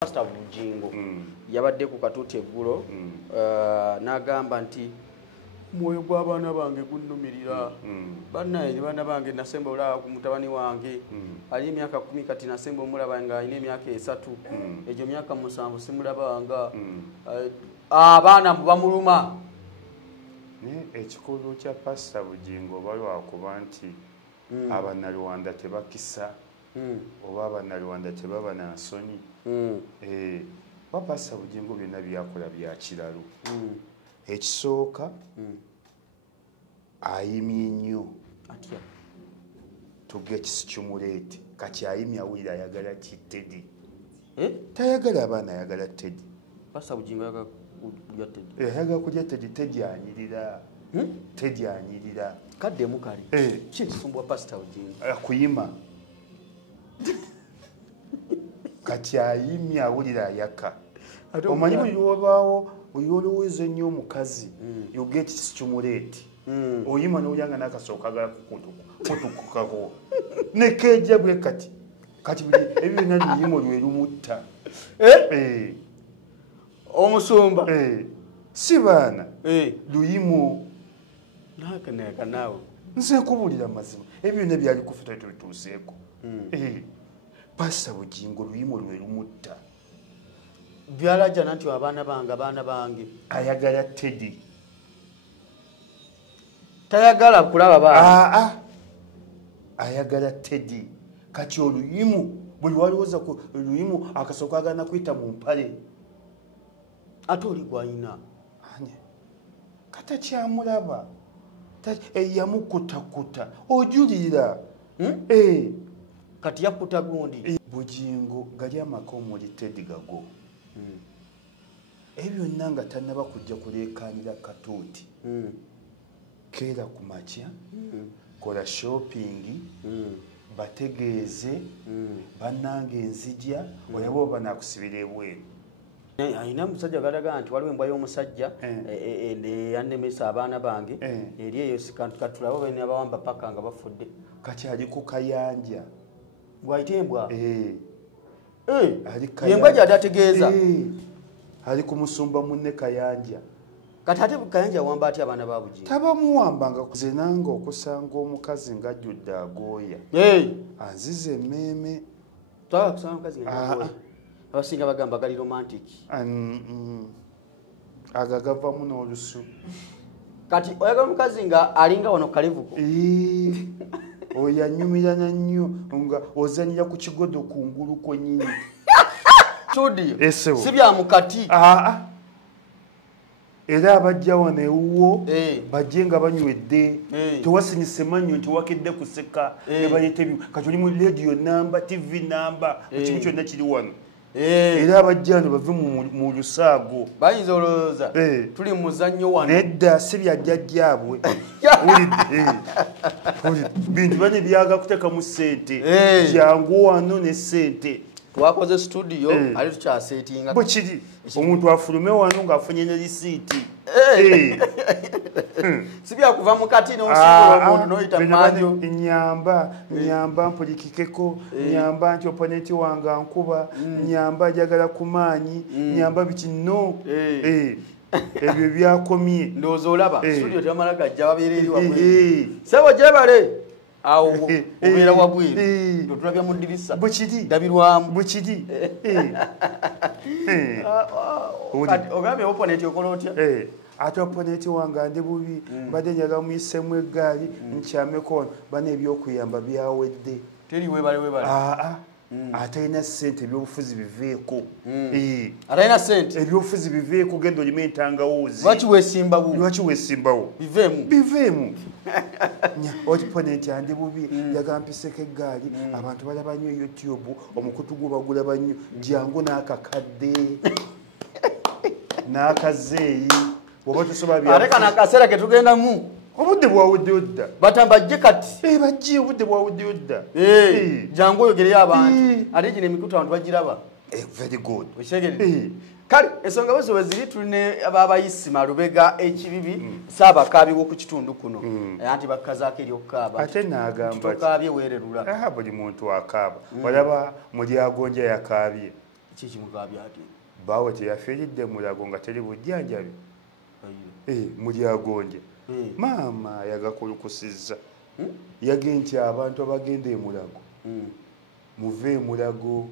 Pastor Bujingo yabadde ku katuuti eggulo n'agamba nti mwoyo gw'abaana bange gunnumirira bannaye ne baana bange nasemba olaba ku mutabani wange ali emyaka 10 kati nasemba omulaba nga alina emyaka 3 egyo myaka 7 simulabanga abaana bamuluma ekikulu kya Pastor Bujingo balwakuba nti abannalwanda tebakisa oba abannalwanda tebaba na nsonyi Pastor Bujingo byonna byakola bya kiralo ekisooka ayimye nnyo atya tugekisi kimulete kati ayimye awulira ayagala Teddy tayagala abaana ayagala Teddy Pastor Bujingo ayagala kulya Teddy ayagala kulya Teddy anyirira Teddy anyirira kaddemu kali kisumbwa Pastor Bujingo kuyima kati ayimye awulira ayaka omanyi buli lwobaawo olowooza ennyo omukazi yoga ekisi kimulete oyima n'olyanga n'akasooka agala kutukukako nekeeja bwe kati buli ebyo byonna luyimo lwe lumutta omusumba si baana luyimo naawe nze nkubulira mazima ebyo byonna byali kufuta tubituuseeko Pastor Bujingo luyimo lwe lumutta byalajana nti abaana bange ayagala Teddy tayagala kulaba baana ayagala Teddy kati oluyimu buli walowooza ku luyimu akasooka agana kuyita mu mpale ate oli gwayina katakyamulaba yamukutakuta ojulira kati yakuta gundi Bujingo gali amaka omuli Teddy gago ebyo byonna nga tannaba kujja kuleekaanira katuuti keera ku makya kola shopping bategeeze bannange enzija olaba oba nakusibira ebweru ayina omusajja galaga nti waliwo embwa y'omusajja yannemesa abaana bange eri eyo katulabo bene abawamba paka nga bafudde kati ali ku kayanja bw'ayita embwa embwa gy'ate ategeeza ali ku musumba munne kayanja kati ate kayanja awamba atya abaana ba Bujingo tabamuwambanga kuze nange okusanga omukazi ng'ajjudde agooya anziza emmeeme kusanga omukazi ng'agooya abasinga bagamba gali romantic agagavamu n'olusu kati oyagala omukazi nga alinga wano kalevuko oyo anyumirana nnyo nga ozanyira ku kigodo kungulu kwennyini studio si bya mukati era abajja wano ewuwo bajje nga banywedde tewasinyise mannyo nti wakedde kuseka ne baleeta ebyo kati oli mu radio namba tv namba ekimu kyonna kiri wano era abajja wano bave mu lusaago bayinza olowooza tuli mu muzannyo wano nedda si byajjajjaabwe bintu bane byaga kuteekamu ssente jangu wano ne ssente twakoze studio ali tukyasetinga bwe kiri omuntu afulume wano ng'afunye ne lisiiti si byakuva mu kati n'omusimbula omuntu n'oyita manjo nyamba mpulikikeko nyamba nti oponenti wange ankuba nyamba njagala ku maanyi nyamba biki no ebyo byakomye ndowooza olaba studio temala gajja babeera eri wabweru sebo gyebale awo obeera wabweru totulabya mu ddirisa bwekiri ndabirwamu bwekiri ogambye oponenti okola otya ate oponenti wange ndi bubi mbadde njagala muyisemu eggaali nkyameko wano bana ebyokuyamba byawedde teri webale ate alina ssente ebyobufuzi biveeko atalina ssente ebyobufuzi biveeko genda olime entangawuuzi lwaki weesimbawo biveemu oponenti andi bubi njagala mpiseko eggaali abantu balaba nnyo youtube omukutu gwo bagulaba nnyo jangu n'akakadde n'akazeeyi oba tusobola aleka n'akaseera ke tugendamu obudde bwawuddeyo dda batambajje kati bajje obudde bwawuddeyo dda jangu oyogereyo abantu ate gino emikutu abantu bagiraba very good okitegedde kale ensonga bwe zobe ziri tulina ababayisi Malubega ekibibi saabakaabi w'oku kitundu kuno anti bakkazaako eri okukaaba ate n'agamba tokaabye weererula buli muntu akaaba walaba Mulyagonja yakaabye Kikimugabya ati. Bawe teyafiiridde Mulago nga teri bujjanjabi. Mulyagonja. Maama yagakulukusizza. Yagenti abantu abagenda e Mulago. Muve e Mulago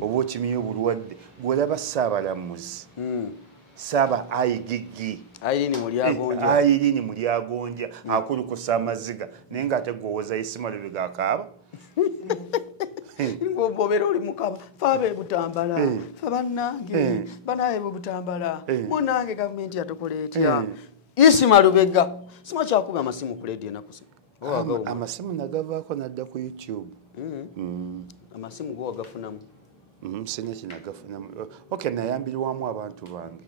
oba okimye obulwadde. Gwolaba Ssaabalamuzi. Saba ayigigi Airini Mulyagonja akulukusa amaziga naye ng'ate gwowoza Isima Lubega akaaba. Ngobera oli mukaba fabe Butambala fabannange banaye Butambala munange gavumenti yatokola etya Isima Lubega sima kyakuba amasimu ku radio nakusi amasimu nagavaako nadda ku YouTube amasimu go wagafunamu sina kinagafunamu okay nayambirwamu abantu bange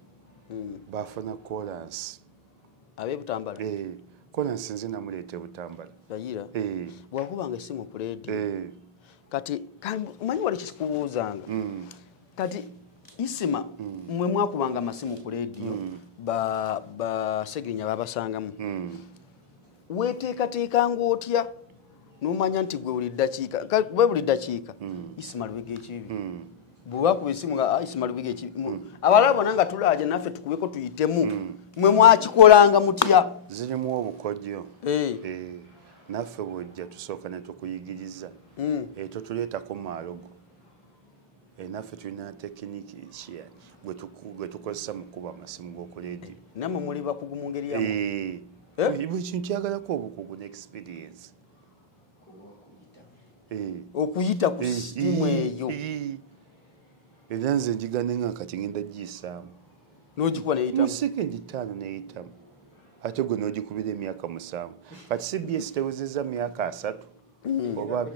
bafuna chorus abe Butambala chorus nze namuleete Butambala yayira bwakubanga esimu ku radio kati manyi wali kikubuuzanga kati Isima mwe mwakubanga amasimu ku radio ba Segirinya babasangamu weteekateekanga otya n'omanya nti gwe buli ddakiika Isima Lubega ekibi bwakuba esimu nga Isima Lubega ekibi abalala bonna nga tulaaje naffe tukubeko tuyitemu mwe mwakikolanga mutya zirimu obukojjo naffe bwojja tusooka ne tukuyigiriza totuleetako maalogo naffe tulina tekiniki ekiya gwe tukozesa mu kuba amasimu g'oku leediyo nammwe muli bakugu mu ngeri yamu buli kintu kyagalako obukugu ne experience okuyita ku simu eyo era nze njigane nga kati ngenda giyisaamu n'ogikuba neyitamu sekendi 5 neyitamu ate gwe n'ogikubira emyaka 7 kati CBS tewezezza myaka 3 oba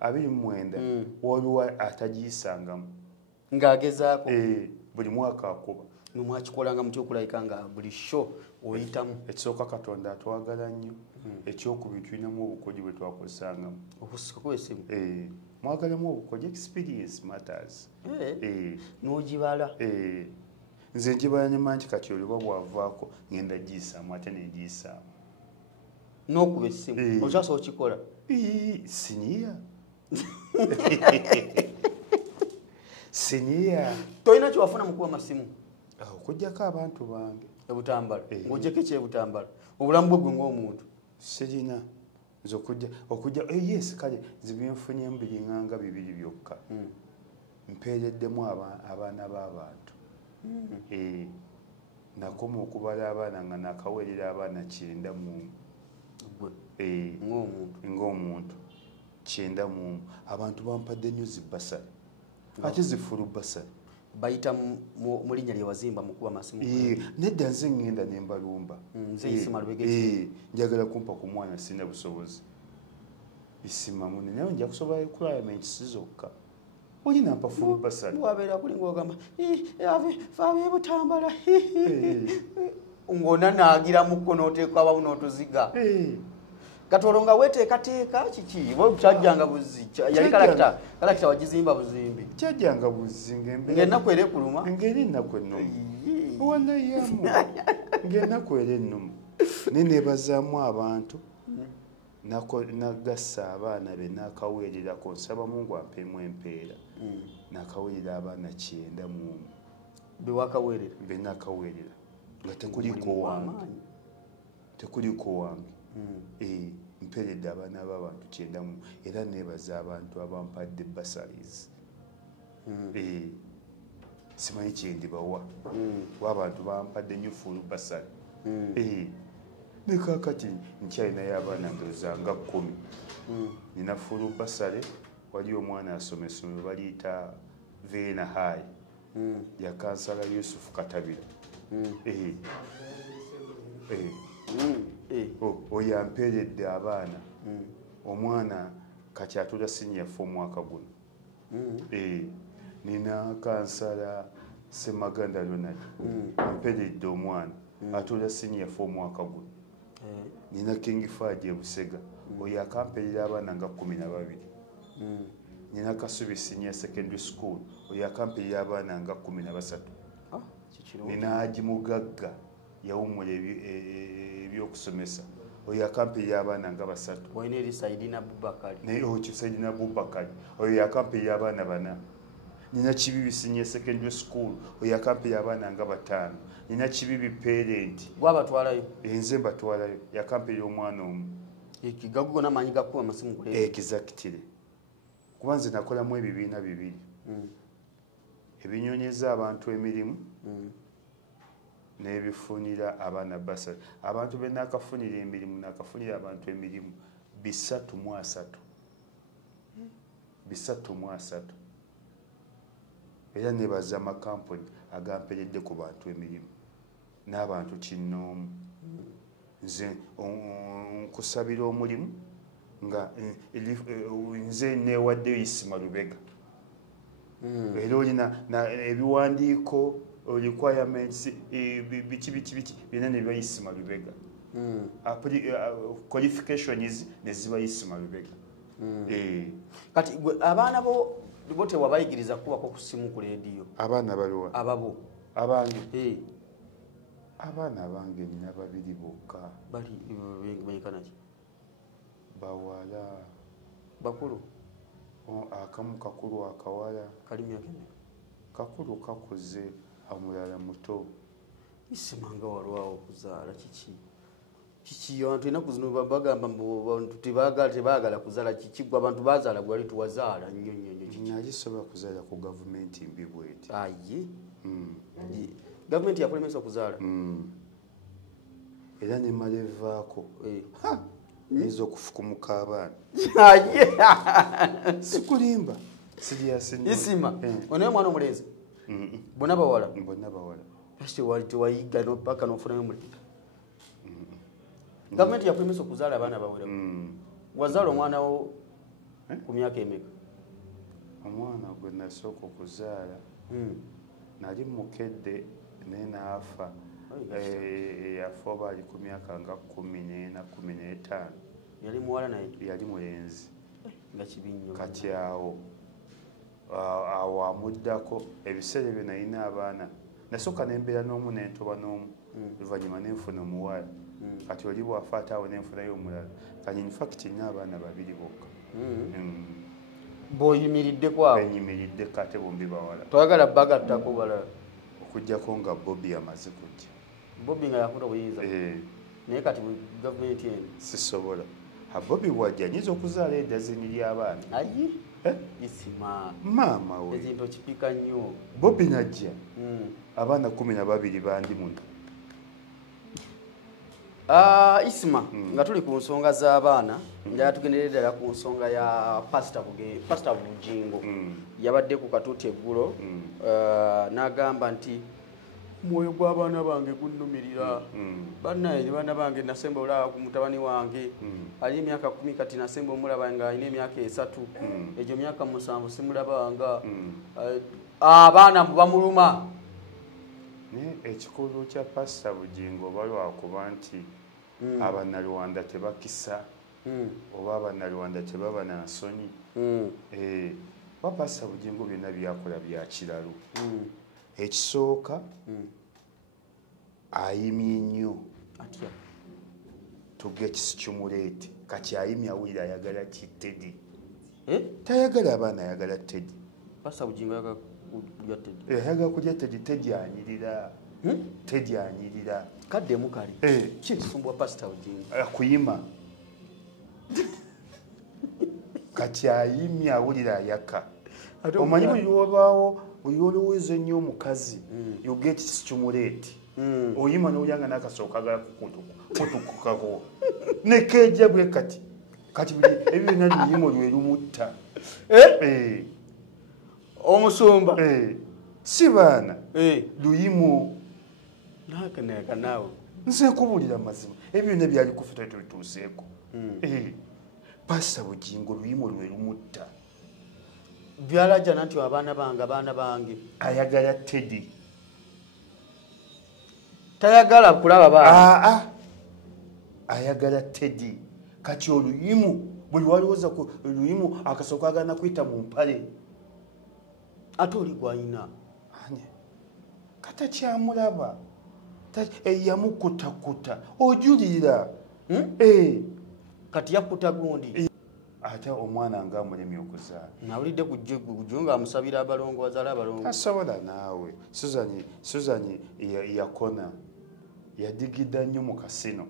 29 waliwo atagiyisangamu ng'agezaako buli mwaka akuba nomwakikolanga muty okulayika nga buli show oyitamu ekisooka Katonda atwagala nnyo ekyokubiri tulinamu obukodyo bwe twakozesangamu okusikaku esimu mwagalamu obukodyo experience matters n'ogibala nze njibala ne manti kati oliba bwavaako ngenda giyisaamu ate negiyisaamu n'okuba essimu okyasa okikola siniya siniya tolina kyewafuna mukuba masimu okugjako abantu bange ebutambala ng'ogyeko ekyebutambala obulamu bwe gwe ng'omuntu sirina nze okujja yes kale zibyenfunye mbiringanga 2 byokka mpeereddemu abaana b'abantu nakoma okubala abaana nga nakaweerera abaana 9 ng'omuntu 9 abantu bampadde nnyo zibasale ate zifulu basale bayita mu linnya lye wazimba mukuba amasimu nedda nze ngenda ne mbalumba nze Isima Lubega njagala kumpa ku mwana sina busobozi Isima munene naye nja kusobola requirement sizokka olina mpa fulu basale wabeera kuli ng'ogamba fabe Butambala ng'ona naagira mukko n'oteeka abamu n'otuziga Katolo nga weteekateeka kiki bo kyajjanga buzzi yali kalakita wagizimba buzimbi kyajjanga buzzi ng'ennaku era ekuluma ng'eri ennaku ennumu wanayamu ng'ennaku era ennumu naye neebazaamu abantu nagassa abaana be n'akaweererako nsaba Mungu ampeemu empeera n'akaweerera abaana 9 bewakaweerera be n'akaweerera nga tekuliko wange mpeeredde abaana b'abantu 9 era neebaza abantu abampadde basaries simanyi kyendibawa w'abantu bampadde nnyo fuulu basali ne kaakati nkyalinayo abaana ndozanga 10 nina fuulu basale wali omwana asoma essomero baliyita Veena High ya kansala Yusufu Katabira oyo ampeeredde abaana omwana kati atula senior form mwaka guno nina kansala Semaganda Ronald ampeeredde omwana atula senior form mwaka guno nina King Faji e Busega oyo akampeerera abaana nga 12 nina Kasubi Senior Secondary School oyo akampeerera abaana nga 13 nina Haji Mugagga yawummula ebyokusomesa oyo akampeerera abaana nga 3 oyina eri Saidina Abubakar naye Saidina Abubakar oyo akampeerera abaana 4 nina Kibibi Senior Secondary School oyakampira abaana nga 5 nina Kibibi parent gwabatwalayo enze mbatwalayo yakampira omwana omu ekigago namanyi gakuba amasimu kule exactly kubanze nakolamu ebibiina bibiri ebinyonyeza abantu emirimu n'ebifunira abaana basatu abantu be nakafunira emirimu nakafunira abantu emirimu 303 era nebaza amakampuni agamperedde ku bantu emirimu n'abantu kinnoomu nze nkusabira omulimu nga nze newaddeyo Isima Lubega era olina ebiwandiiko requirements biki byonna ne biba Isima Lubega qualifications ne ziba Isima Lubega kati abaana bo tewabayigiriza kubako ku simu ku leediyo abaana baliwa ababo abange abaana bange nina 2 bokka bali benkanaki bawala bakulu akamu kakulu akawala kali myaka kakulu kakuze amulala muto Isimanga walwawo kuzaala kiki abantu enaku zino bagamba tebagala kuzaala kikigwa abantu bazaala gwali tuwazaala nnyo nagisobola kuzaala ku gavumenti mbi bweti aye gavumenti yakulemesa okuzaala era nemala evaako nizo okufukumuka abaana sikulimba Isima onaye mwana omulenzi bonna bawala tewayiga nopaka nofunayo mulenzi gavumenti yakulemesa okuzaala abaana bawera wazaala omwana wo ku myaka emeka omwana gwe nasooka okuzaala nali mukedde naye naafa yafa oba ali ku myaka nga 14-15 yali muwala naye yali mulenzi nga kibinnyo kati awo amuddako ebiseera ebyo nalina abaana nasooka nembeera n'omu nentoba n'omu luvannyuma nenfuna omuwala kati oli bwafa ate awo nenfunayo omulala kati infact nina abaana 2 bokka boyimiriddeko awo benyimiriddeko ate bombi bawala twagala bagattako balala okugjako nga Bobby amaze kujja Bobby nga yafuna obuyinza naye kati gavumenti eno sisobola Bobby bwajja nyinza okuzaala eddazini ly'abaana ayi Isima maama we ekintu kipika nnyo Bobby najja abaana 12 bandi muno Isima nga tuli ku nsonga z'abaana njala tugenderera ddala ku nsonga ya Pastor Bujingo yabadde ku katuuti eggulo n'agamba nti mwoyo gw'abaana bange gunnumirira bannaye baana bange nasemba olaba ku mutabani wange ali emyaka 10 kati nasemba omulaba nga alina emyaka 3 egyo myaka 7 simulabanga abaana bamuluma ekikulu kya Pastor Bujingo balwakuba nti abanalwanda tebakisa oba abanalwanda tebaba na nsonyi wa Pastor Bujingo byonna byakola bya kiralu ekisooka ayimye nnyo atya tugekisi kimuleete kati ayimye awulira ayagala Teddy tayagala abaana ayagala Teddy Pastor Bujingo ayagala kulya Teddy anyirira Teddy anyirira kaddemu kali kisumbwa Pastor Bujingo kuyima kati ayimye awulira ayaka omanyi buli lwolwawo oyolowooza ennyo omukazi you get stimulate oyima n'olyanga n'akasooka agala kutukukako nekeejja bwe kati buli ebyo byonna luyimo lwe lumutta omusumba si baana luyimo naawe nze nkubulira mazima ebyo byonna byali kufe tubituuseeko Pastor Bujingo luyimo lwe lumutta byalajjana nti abaana bange ayagala Teddy tayagala kulaba baana ayagala Teddy kati oluyimu buli walowooza ku luyimu akasooka agana kuyita mu mpale ate oli gwayina kata kyamulaba yamukutakuta ojulira kati yakuta gundi ate omwana nga amulemye okuzaala nawulidde kujjo nga amusabira abalongo bazaala abalongo tasobola naawe Susan yakona yadigidda nnyo mu kasino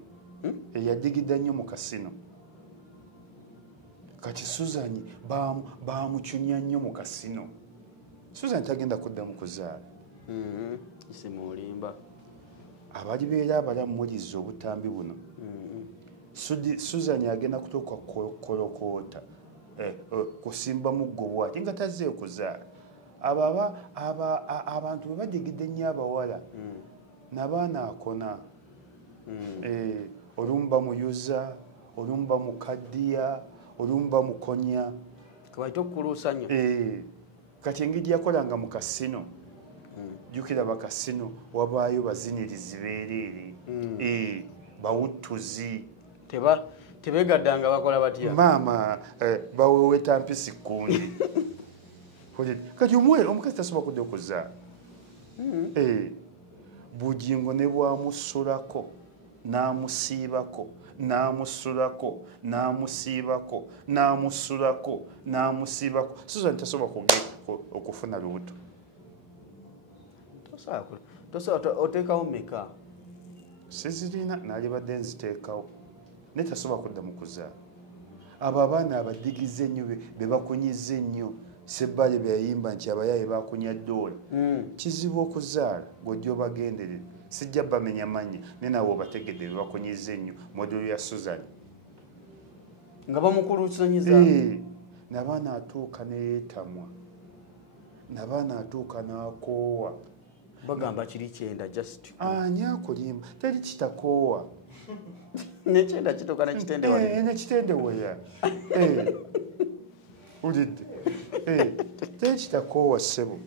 yadigidda nnyo mu kasino kati Susan bamucunya nnyo mu kasino Susan tagenda kudda mu kuzaala isimulimba abali beera abalamu muliza obutambi buno Susan agenda kutuuka kolokoota kusimba muggo bwati nga tazze okuzaala abantu bwe badigidde nnyo abawala nabaana akona olumu bamuyuza olumu bamukaddiya olumu bamukonya kabaite okukuluusa nnyo kati engeri yakolanga mu kasino jjukira bakasino wabaayo bazinirizi beereere bawuttuzi tebegaddanga bakola batya maama baweweta mpisi kundi kati omukazi tasobola kudda okuzaala bugingo ne bwamusulako n'amusiibako n'amusulako n'amusiibako n'amusulako n'amusiibako Susan tasobola okufuna lubuto oteekawo meka sizirina nalibadde nziteekawo naye tasobola kudda mu kuzaala abo abaana abadigize ennyo be bakunyiza ennyo Sebbale byayimba nti abayaaye bakunya ddoola kizibu okuzaala ng'ojja obagenderere sijja bamenya manya naye nawe obategedde be bakunyiza ennyo modulu ya Susan nga bamukulusanyiza nabaana atuuka neyeetamwa nabaana atuuka n'akoowa bagamba kiri kyenda just ani akulimba teri kitakoowa nekyenda kituuka nekitendeweya ulidde teri kitakoowa ssebo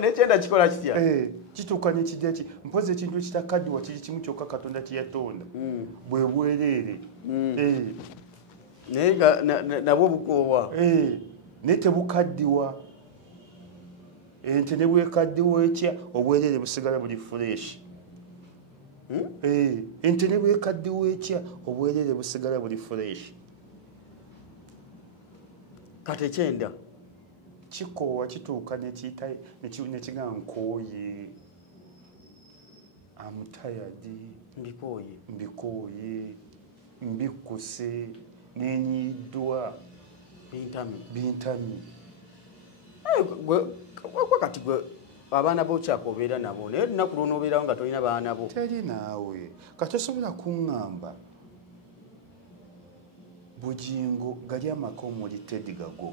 nekyenda kikola kitya kituuka nekijja ki mpozi ekintu ekitakaddiwa kiri kimu kyokka Katonda kyeyatonda bwe bwereere naye nabwo bukoowa naye tebukaddiwa ente ne bwekaddiwa ekya obwereere busigala buli fureshi ente ne bwekaddiwa ekya obwereere busigala buli fureshi kati ekyenda kikoowa kituuka nekigamba nkooye amutayadi mbikooye mbikkuse nenyiddwa bintami kati gwe abaana bokyako obeera nabo naye lunaku lwonoobeerawo nga tolina baana bo teri naawe kati osobola kuŋŋamba bugingo gali amaka omuli Teddy Gago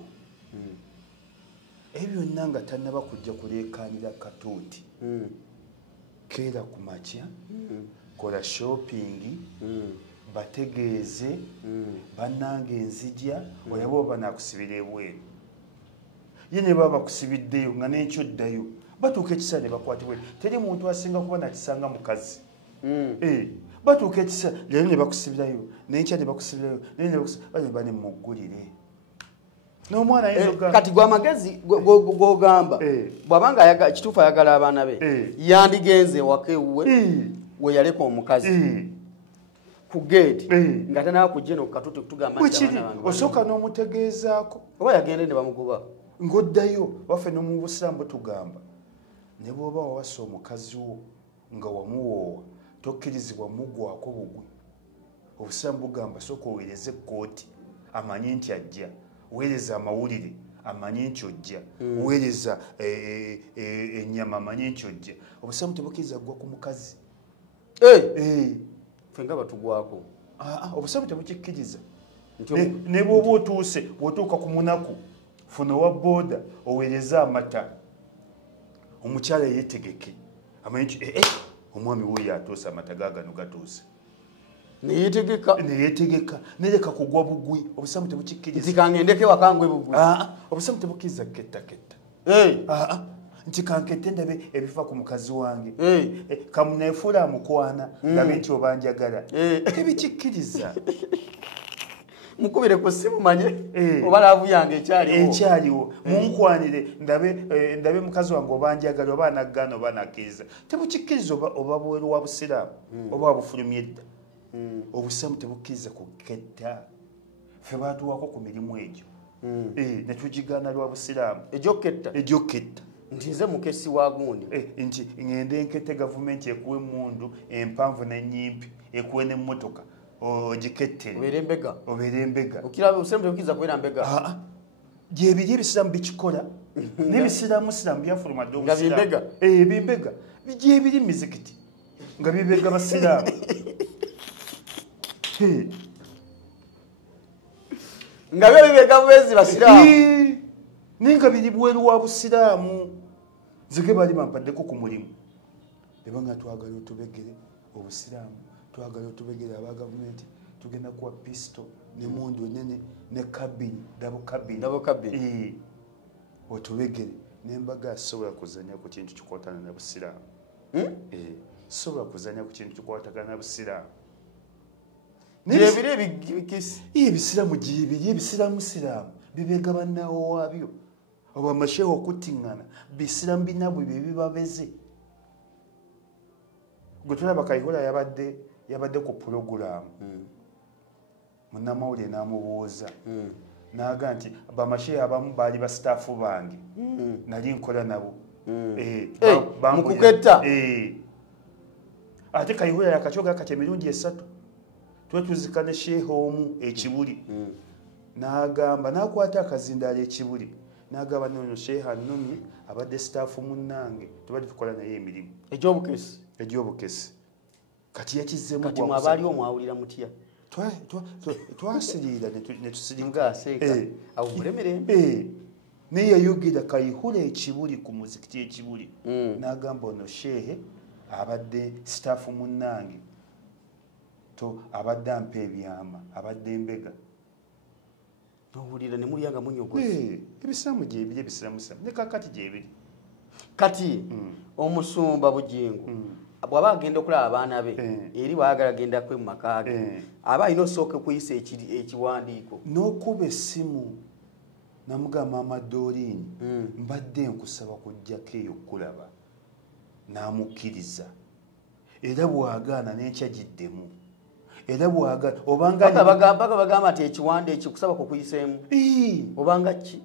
ebyo byonna nga tannaba kujja kuleekaanira katuuti keera ku makya kola shopping bategeeze bannange enzija olaba oba nakusibira ebweru ye ne baba bakusibiddeyo nga n'enkyo ddayo batuuka ekiseera ne bakwatibwe teri muntu asinga kuba nakisanga mukazi batuuka ekiseera leero ne bakusibirayo n'enkya ne bakusibirayo bane muggulire n'omwana kati gwe amagezi g'ogamba bw'abanga kituufu ayagala abaana be yandigenze ewaka ewuwe we yaleka omukazi ku geeti nga tanaba kujja eno kukatuuti kutugamba osooka n'omutegeezaako oba yagende ne bamugoba ng'oddayo waffe no mu busiraamu tugamba ne bw'oba wawasa omukazi wo nga wamuwoowa tokkirizibwa mugwako bugwi obusiraamu bugamba sooka oweereze ekkooti amanye nti ajja weereza amawulire amanye nti ojja weereza ennyama amanye nti ojja obusiraamu tebukkiriza ggwa ku mukazi ffe nga batugwako obusiraamu tebukikkiriza ne bw'oba otuuse bw'otuuka ku munaku funa owa booda oweereze amata omukyala yeetegeke amanye nti omwami wuyo atuuse amata gaagano gatuuse neyetegeka nereka kugwa bugwi obusiraamu tebukikkiriza nti kangendeko ewakangwe bugwi obusiraamu tebukkiriza kettaketta nti kankette ndabe ebifa ku mukazi wange kamuneefuula amukwana ndabe nti obanjagala tebikikkiriza mukubire ku ssimu manye oba laavu yange ekyaliwo munkwanire ndabe mukazi wange obanjagala oba anaggaana oba anakkiriza tebukikkiriza oba bweru wa busiraamu oba wabufulumya edda obusiraamu tebukkiriza kuketta ffe baatuwako ku mirimu egyo ne tugigaana lwa busiraamu ejoketta nti nze mukesi wa gundi nti ngende nkette gavumenti ekuwe emmundu empanvu n'ennyimpi ekuwe n'emmotoka ogikettere obeere embega okiza kubeera mbega gyebiri ebisiraamu bikikola n'ebisiraamu byafuluma dde omusiraamu bimbega gyebiri mizikiti nga bibega basiraamu nga byo bibega bwezi basiraamu ninga biri bweru wa busiraamu zige bali bampaddeko ku mulimu ebanga twagala otubegere obusiraamu twagala otubegere aba gavumenti tugenda kuwa pisto ne mundu nene ne kabini dabo kabini otubegere nembaga asobola kuzanya ku kintu kikwatana na busiraamu sobola kuzanya ku kintu kikwatagana na busiraamu ebisiraamu gyebiri ebisiraamu bibega bannaawo waabyo oba amasheho okutiŋŋana bisiraamu binabwe bye bibabeze gwe tulaba Kayihura yabadde ku pulogulaamu munnamawulire n'amubuuza n'aga nti bamasheho abamu baali basitaafu bange nali nkola nabo mukuketta ate Kayihura yakakyoga kati emirundi 3 twetuzika ne sheeho omu ekibuli n'agamba n'akwata akazindaala ekibuli n'agamba nono sheeha nnumye abadde sitaafu munnange tubadde tukola naye emirimu egy'obukesi kati yakizzemu kati mwabaali omwawulira mutya twasiriira ne tusirika awo mulemere naye yayogera Kayihura ekibuli ku muzikiti ekibuli n'agamba ono sheehe abadde sitaafu munnange abadde ampa ebyama abadde embega nowulira ne mulyanga munyogozi ebisiraamu gyebiri ebisiraamu ne kakati gyebiri kati omusumba Bujingu bw'aba agenda okulaba abaana be eri bwayagala agenda kwe mu maka ge aba alina osooka kuyisa ekiwandiiko n'okuba essimu namugamba Amadooliini mbadde nkusaba kujjako eyo kulaba n'amukkiriza era bw'agaana n'ekyagiddemu era bwaga obanga bagamba nti ekiwande ekikusaba kukuyiseemu obanga ki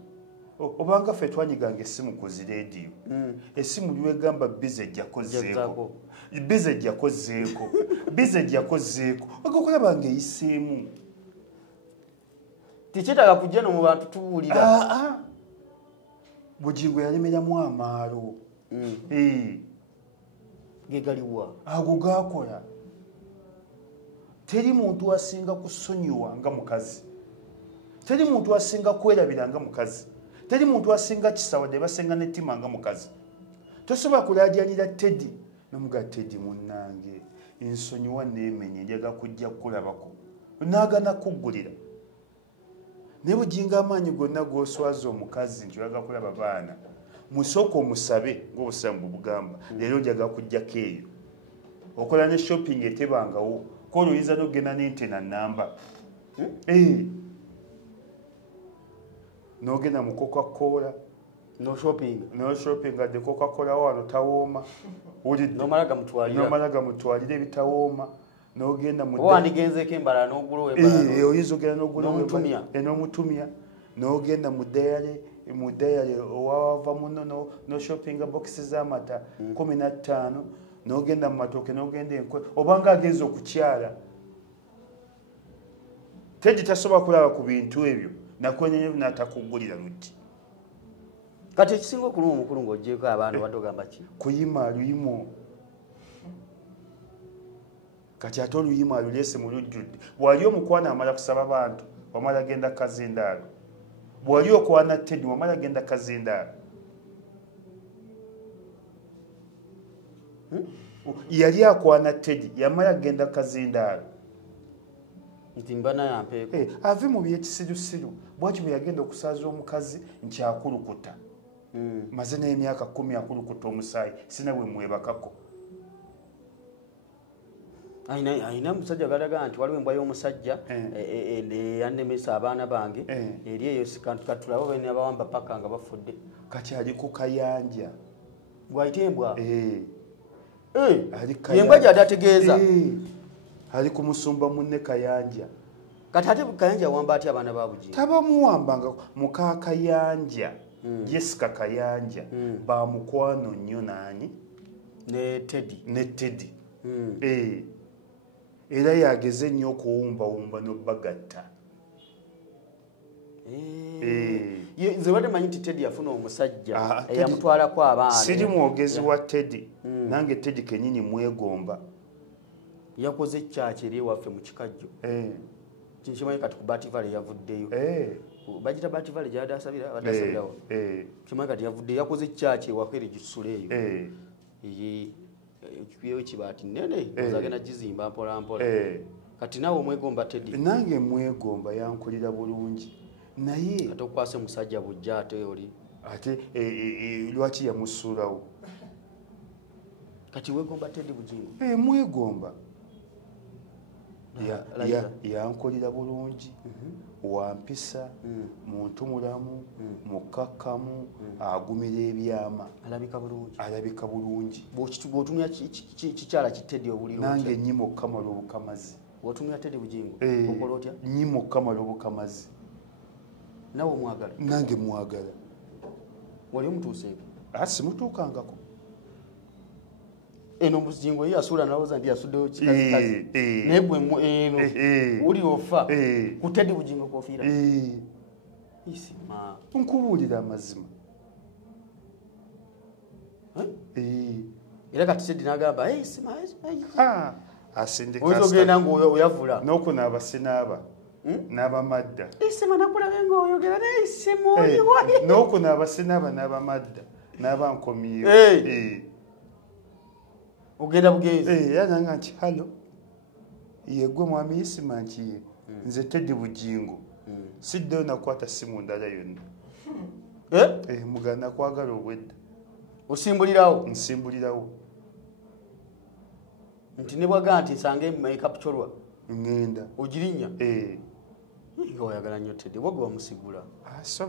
obanga ffe twanyiganga essimu ku zireediyo essimu liwegamba bize ejjako zeeko agakulaba ngaeyiseemu tikyetaaga kujja no mu bantu tuwulira Bujingu yalemeramu amaalo gegaliwa ago gakola teri muntu asinga kusonyiwa nga mukazi teri muntu asinga kwerabira nga mukazi teri muntu asinga kisawadde basenga nettima nga mukazi tosobola kulaajanira Teddy nomuga Teddy munnange ensonyiwa neemenye njaga kujja kulabako naagana kuggulira ne Bujinga amaanyi gonna g'oswaza omukazi nti oyaga kulaba baana musooka omusabe ng'obusiraamu bugamba leero njaga kujjako eyo okola ne shopping etebangawo kono oyinza n'ogenda n'entena namba n'ogenda mu Coca-Cola no shopping adde Coca-Cola wano tawooma nomala gamutwalira ebitawooma n'ogenda wandigenzeeko embala oyinza ogenda n'omutumya n'ogenda mu dayale owava muno no shopping boxi z'amata 15 n'ogenda mu matooke n'ogenda enkwe obanga agenza okukyala Teddy tasobola kulaba ku bintu ebyo nakwenyenye n'atakuggulira luti kati ekisinga okuluma omukulu ng'oggyeko abaana batogamba ki kuyima luyimo kati ate oluyima aluleese mu lujjudde bw'ali omukwana amala kusaba bantu wamala genda kazindaalo bw'ali okwana Teddy wamala genda kazindaalo yali akwana Teddy yamala genda kazindaalo nti mbana yampeeko ave mu byekisirusiru bwaki bwe yagenda okusaaza omukazi nti akulukuta maze n'emyaka 10 akulukuta omusaayi sina bwe mwebakako ayina musajja galaga nti waliwo embwa y'omusajja yannemesa abaana bange eri eyo katulabo bene abawamba paka nga bafudde kati ali ku kayanja bw'ayita embwa yembwa gy'ati ategeeza ali ku musumba munne kayanja kati ate Kayanja wamba ati abaana ba Bujingo tabamuwambanga muka Kayanja Jessica Kayanja ba mukwano nnyo nani ne Teddy era yageze nnyo okuwumbawumba n'obbagatta nze wadde manyi nti Teddy yafuna omusajja eyamutwalako abaana siri mwogezi wa Teddy nange Teddy kenyini mwegomba yakoze kyaki eri ewaffe mu kikajjo kimanyi kati ku Bativale yavuddeyo bagita Bativale gyadasabira badasabirawo kimanyi kati yavuddeyo yakoze kyaki ewaka eri gisuleeyo ekikwiyewo kibaati nnene ozagenda gizimba mpola mpola kati naawe omwegomba Teddy nange mwegomba yankulira bulungi naye ate okwase musajja bujja ate oli ate lwaki yamusuulawo kati wegomba Teddy Bujingo mwegomba yankolera bulungi wampisa muntu mulamu mukakkamu agumira ebyama alabika bulungi bw'otumya kikyala ki Teddy obuliro nange nnyima okukamala obukamazi bw'otumya Teddy Bujingo okola otya nnyima okukamala obukamazi nawe omwagala nange mwagala wali omutuuseeko simutuukangako eno Bujingo ye yasuula nalowooza nti yasuddeyo kikazi naye gwe eno wuli ofa ku Teddy Bujingo kofiira isima nkubuulira amazima era kati Teddy n'agamba isima asindika oyogenda ng'oyavula n'okunaaba sinaaba n'abamadda isima nakulabe ng'oyogera naye isima oliwa n'okunaaba sinaaba n'abamadda n'abankomiyo ogenda bugenzi yananga nti halo yegwe mwami isima nti nze Teddy Bujingo siddeyo nakwata simu ndala yonna mugana kwagala obwedda osimbulirawo nsimbulirawo nti ne bwagaa nti nsange ekapcolwa ngenda ogirinnya nga oyagala nnyo Teddy bwagwe wamusigula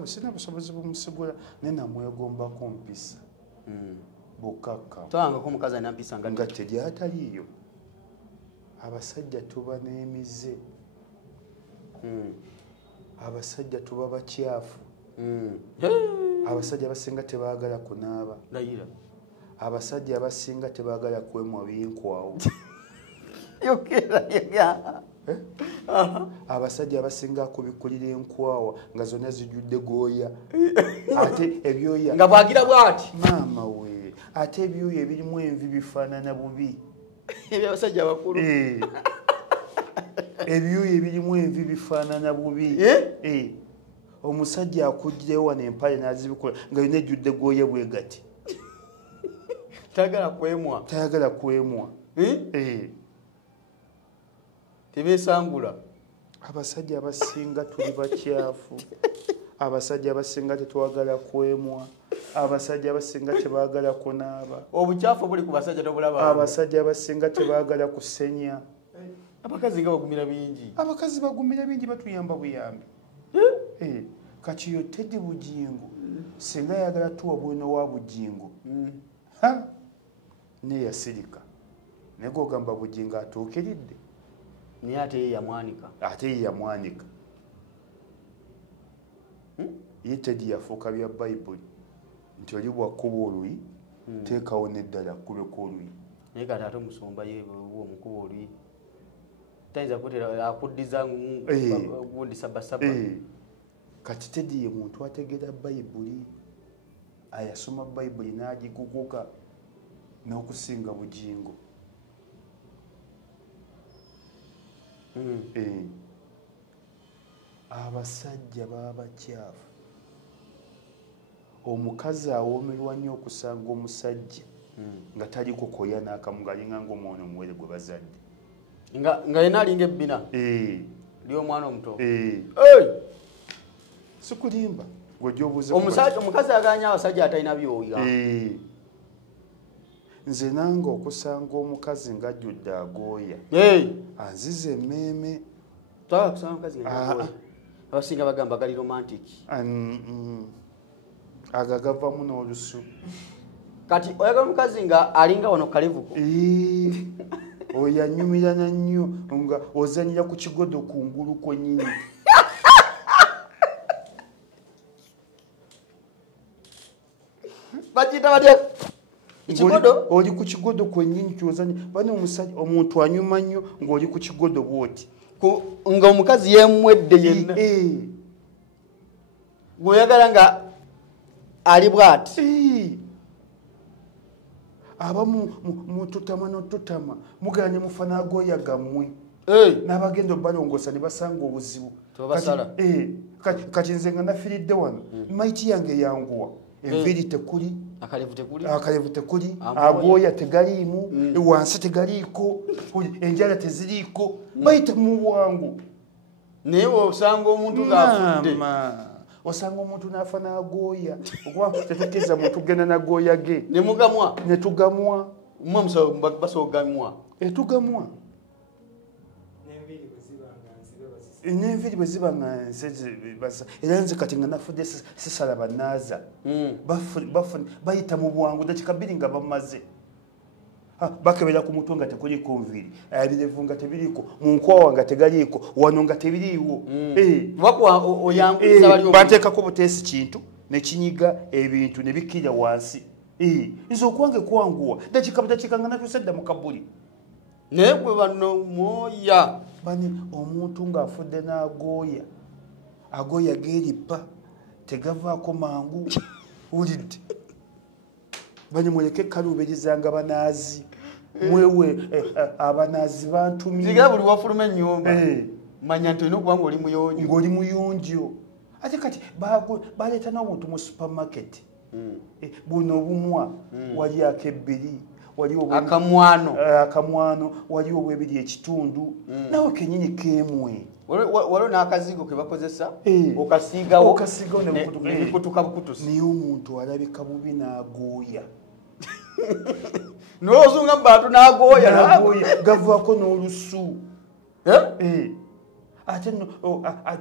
sina busobozi bumusigula naye namwegombako mpisa bukakka tawangako omukazi alina mpisa nga Teddy ataliiyo abasajja tuba n'emize abasajja tuba bakyafu abasajja abasinga tebaagala kunaaba abasajja abasinga tebaagala kwemwa binkwawo abasajja abasinga kubikulira enkwawa nga zonna zijjudde gooya ate ebyoya nga bwagira bwati maama we ate ebyoya ebirimu envi bifaanana bubi ebyabasajja abakulu ebyoya ebirimu envi bifaanana bubi omusajja akuggirewo wano empale n'azibikula nga yonna ejjudde gooya bwe gati tayagala kwemwa tebesangula abasajja abasinga tuli bakyafu abasajja abasinga tetwagala kwemwa abasajja abasinga tebaagala kunaaba obukyafu buli ku basajja tobulaba abasajja abasinga tebaagala kusenya abakazi nga bagumira bingi abakazi bagumira bingi batuyamba buyambi kati yo Teddy Bujingo singa yagala tuwa bwino wa Bujingo ne yasirika naye gogamba Bujingo atuukiridde naye ate ye yamwanika ye Teddy yafuuka bya Bayibuli nti oli bwakkuba oluyi teekawo neddala kubeko oluyi naye kati ate omusumba ye omukuba oluyi tayinza kutera akuddiza gundi sabasaba kati Teddy ye muntu ategeera Bayibuli ayasoma Bayibuli n'agiguguka n'okusinga Bujingo abasajja baba bakyafu omukazi awoomerwa nnyo okusanga omusajja nga taliko koya n'akamu ng'alinga ng'omwana omuwere gwe bazadde nga yena alinga ebbina ly'omwana omuto sikulimba ng'ojja omukazi aganya abasajja atalina byoya nze nange okusanga omukazi ng'ajjudde agooya anziza emmeeme abasinga bagamba gali romantic agagavamu n'olusu kati oyagala omukazi nga alinga wano kalevuko oyanyumirana nnyo nga ozanyira ku kigodo kungulu kwennyini. Bakiyita batya? Ikigodo? Oli ku kigodo kwennyini kyozanya. Bano omusajja omuntu anyuma nnyo ng'oli ku kigodo bw'oti. Nga omukazi yeemwedde yenna. Gw'oyagala nga ali bw'ati. Abamu mututama n'otutama mugala ne mufa n'agooya gammwe. N'abagenda balongoosa ne basanga obuzibu. Kati nze nga nafiiridde wano mayiti yange yanguwa. Enviiri tekuli, akalevu tekuli, agooya tegaliimu, wansi tegaliiko, enjala teziriiko, bayita mu bwangu. Naye osanga omuntu ng'afudde. Osanga omuntu n'afa n'agooya. Okuba tetukkiriza muntu kugenda n'agooya ge. Ne mugamwa? Ne tugamwa. Mmwe basobola ogamwa? Tugamwa. N'enviiri bwe ziba nga nze era nze kati nga nafudde sisala bannaaza. Bayita mu bwangu dakika 2 nga bamaze. Bakebera ku mutwe nga tekuliko nviiri, ebirevu nga tebiriiko, mu nkwawa nga tegaliiko, wano nga tebiriiwo. Bateekako buteesi kintu ne kinyiga ebintu ne bikkira wansi. Nze okwange kwanguwa dakika nga natuuse dda mu kabuli. Naye gwe bano mwoya. Bani omuntu ng'afudde n'agooya, agooya geerippa tegavaako mangu. Wulidde? Bani muleke kaluubirizanga banaazi. Mwewe abanaazi bantumye. Ziga buli wafuluma ennyumba. Manya nti olina okuba ng'oli muyonjo. Ng'oli muyonjo. Ate kati baleeta n'obuntu mu supermarket. Buno obumwa wali akebbiri. Akamwano wali obwebiri ekitundu nawe kenyini kemwe waliwo n'akazigo ke bakozesa okasiigawo ne bikutuka bukutusi. Naye omuntu alabika bubi n'agooya. N'ozunga mu bantu n'agooya gavaako n'olusu. Ate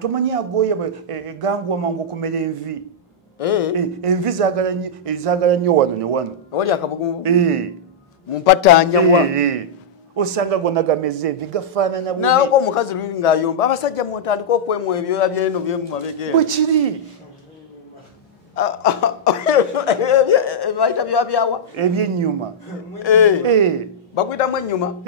tomanyi agooya ganguwa mangu okumera envi. Envi zaagala nnyo wano ne wano. Wali akabugu mumpatanyawa. Osanga gonna gameze envi gafaanana bubi. Naye omukazi luli ng'ayomba abasajja mwotandika okwemwa ebyoya byeno byemu mabega. Bwe kiri. Bayita byabyawa? Eby'ennyuma. Bakuyitamu ennyuma?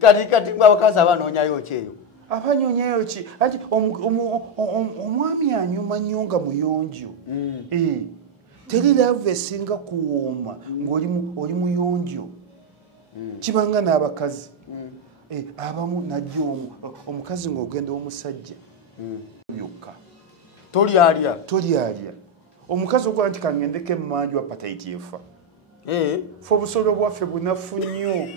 Kati abakazi abanoonyayo ki eyo? Abanyonyayo ki? Anti omwami anyuma nnyo nga muyonjo. Teri laavu esinga kuwooma ng'oli muyonjo. Kibanga n'abakazi. Abamu najja omukazi ng'ogenda omusajja. Yokka. Tolyalya. Omukazi okola nti kangendeko emmanju appetite efa. Fe obusolo bwaffe bunafu nnyo.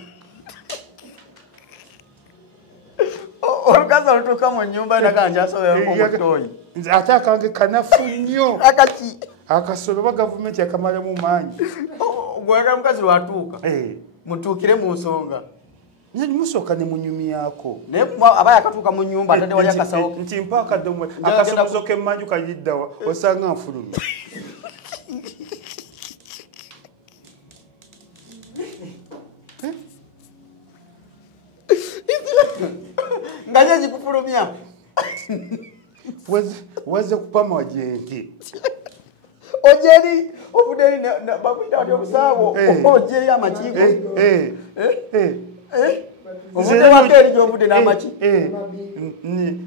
Olukazi olutuuka mu nnyumba nakanja asobola omutooyi. Ate akange kanafu nnyo. Akaki? Akasolo ba gavumenti akamalamu maanyi. Gwega mukazi lwatuuka. Mutuukire mu nsonga. Musooka ne munyumyako. Naye aba yakatuuka mu nnyumba atadde wali akasawo. Nti mpa akadomo akasobozo k'emmanju kaliddawa osanga nfulumya. Ngaje zikufulumya. Waze kupama wajenti. Ojeri obuderi bakwita wali obusaabo. Ojeri amakiiko. Obude wakeri gy'obude n'amaki.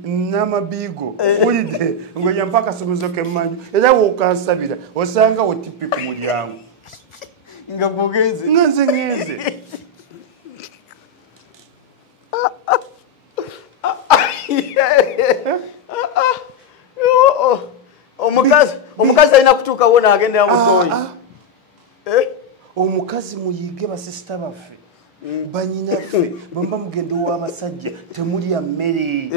N'amabigo. Wulidde ngoja mpaka akasomozo k'emmanju era wookansabira osanga otipi ku mulyango. Nga bw'ogenze. Nga ngenze. Omukazi alina kutuuka wona agenda mutooyi. Omukazi muyige basisita baffe banyinaffe bamba mugendo w'abasajja temulya mmere.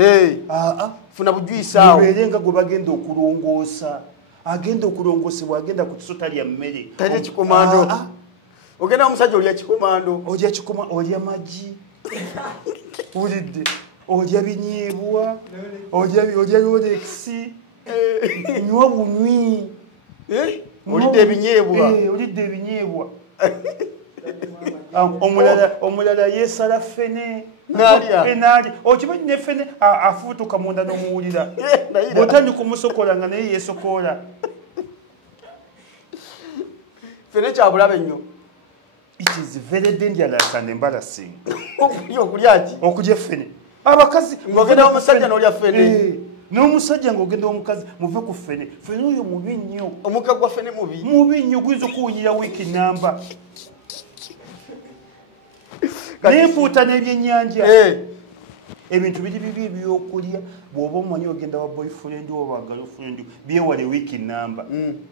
Funa bujwisa awo. Mubeere nga gwe bagenda okulongoosa. Agenda okulongoosebwa agenda ku kiso talya mmere. Talya kikomando. Ogenda omusajja olya kikomando. Olya magi. Wulidde. Olya binyeebwa. Olya rolexi. Nywa bunywi. Olidde ebinyeebwa. Olidde ebinyeebwa. omulala yesala fene nalya okimanyi ne fene afuutuka munda n'omuwulira bw'otandika kumusokola nga naye yeesokoola fene kyabulabe nnyo. It is very dangerous and embarrassing okulya ki okulya fene abakazi ng'ogenda omusajja n'olya fene n'omusajja ng'ogenda omukazi muve ku fene oyo mubi nnyo omukka gwa fene mubi nnyo guyinza okuwunyira wiiki namba n'empuuta n'ebyennyanja ebintu biri bibi ebyokulya bw'oba omanyi ogenda wa boyfriend oba girlfriend byewale wiiki namba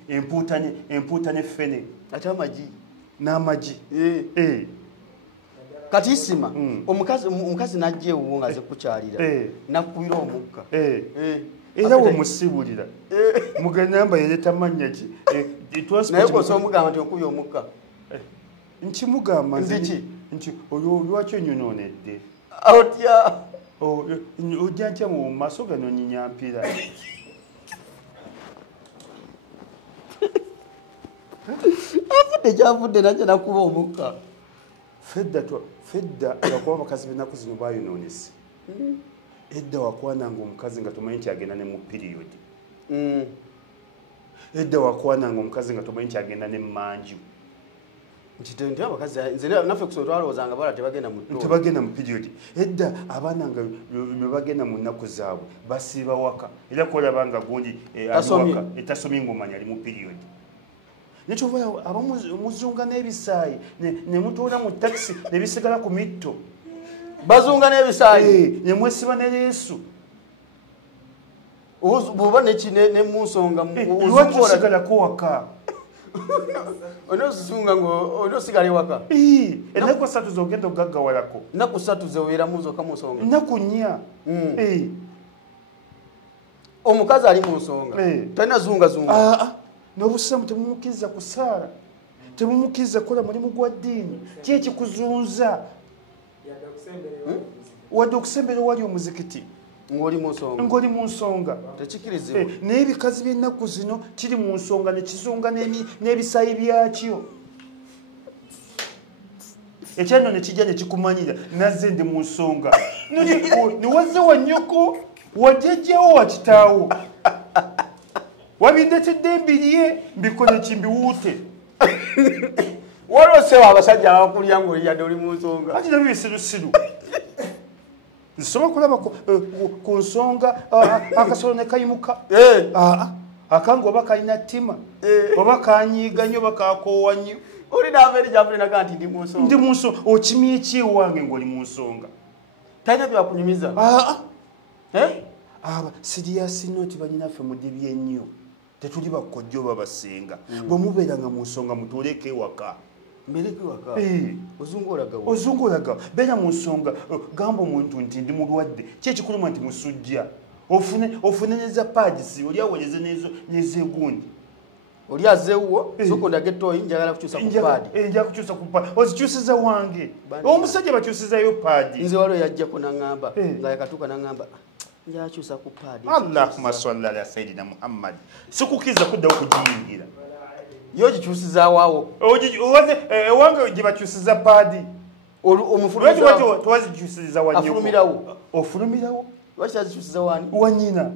empuuta ne fene ate amagi n'amagi kati isima omukazi n'ajja ewuwo nga zekukyalira nakubira omukka era we musibulira mugamba yaleeta mannya ki naye kosa omugamba nti okubye omukka nkimugamba nziki nti oyo lwaki onyonoonedde otya ojja ntya mu maaso gano nyinyampiira afudde kyafudde nakyo nakuba omukka fedda lwakuba abakazi b'ennaku zino bayonoonese edda wakwananga omukazi nga tomanyi nti agenda ne mu piriyodi edda wakwananga omukazi nga tomanyi nti agenda ne mmanju nti abakazi naffe kusoma twalowoozanga bala tebagenda mu piriyodi edda abaana nga bwe bagenda mu nnaku zaabwe basiiba waka era kolaba nga gundi aliwaka etasomye ng'omanya ali mu piriyodi nekyova abamuzunga n'ebisaayi ne mutuula mu takisi ne bisigala ku mitto bazunga n'ebisaayi ne mwesiba ne leesu bw'oba nemunsonga lwaki osigalako waka onozisunga ng'onosigala ewaka ennaku 3 zogenda okugaggawalako ennaku 3 zeweeramu zokka mu nsonga ennaku 4 omukazi ali mu nsonga talina zungazunga n'obusiramu temumukkiriza kusaala temumukkiriza kukola mulimu gwa ddiini ki ekikuzunza wadde okusembera ewali omuzikiti ng'oli mu nsonga tekikirizibwa naye ebikazi by'ennaku zino kiri mu nsonga ne kizunga n'ebisaayi byakyo ekyano ne kijja ne kikumanyira nazze ndi mu nsonga ne wazze wa nnyoko wajjajjawo wa kitaawo wabindetedde mbirye mbikole kimbiwuute waliwo sewa abasajja abakulya ng'oliyadde oli mu nsonga ati nabyo bisirusiru nsobola kulaba ku nsonga akasolo ne kayimuka akange oba kalina ttima oba kanyiiga nnyo oba kakoowa nnyo oli n'abeeri gyavulinaga nti ndi mu nsonga ndi mu nsonga okimye ki ewange ng'oli mu nsonga talina byakunyumiza siriyasi noti banyinaffe mudibye ennyo tetuli bakojja oba basenga bwe mubeeranga mu nsonga mutuuleko ewaka ozungulaga beera mu nsonga gamba omuntu nti ndi mulwadde ki ekikuluma nti musujja ofune neza paadisi oli awoleze nezegundi oli azeewo sokondage etoyi njagala kukyusa ku paadi njagala kukyusa ku paadi ozikyusiza wange omusajja bakyusizayo paadi nze waliwo yajjako naŋŋamba nga yakatuuka naŋŋamba njakyusa ku paadi allahumma salli ala sayidina muhammad sikukiriza kuddawo kugiyingira yo gikyusizaawo owaze ewange gye bakyusiza paadi twazikyusiriza wanyoko ofulumirawo lwaki azikyusiza wani wanyina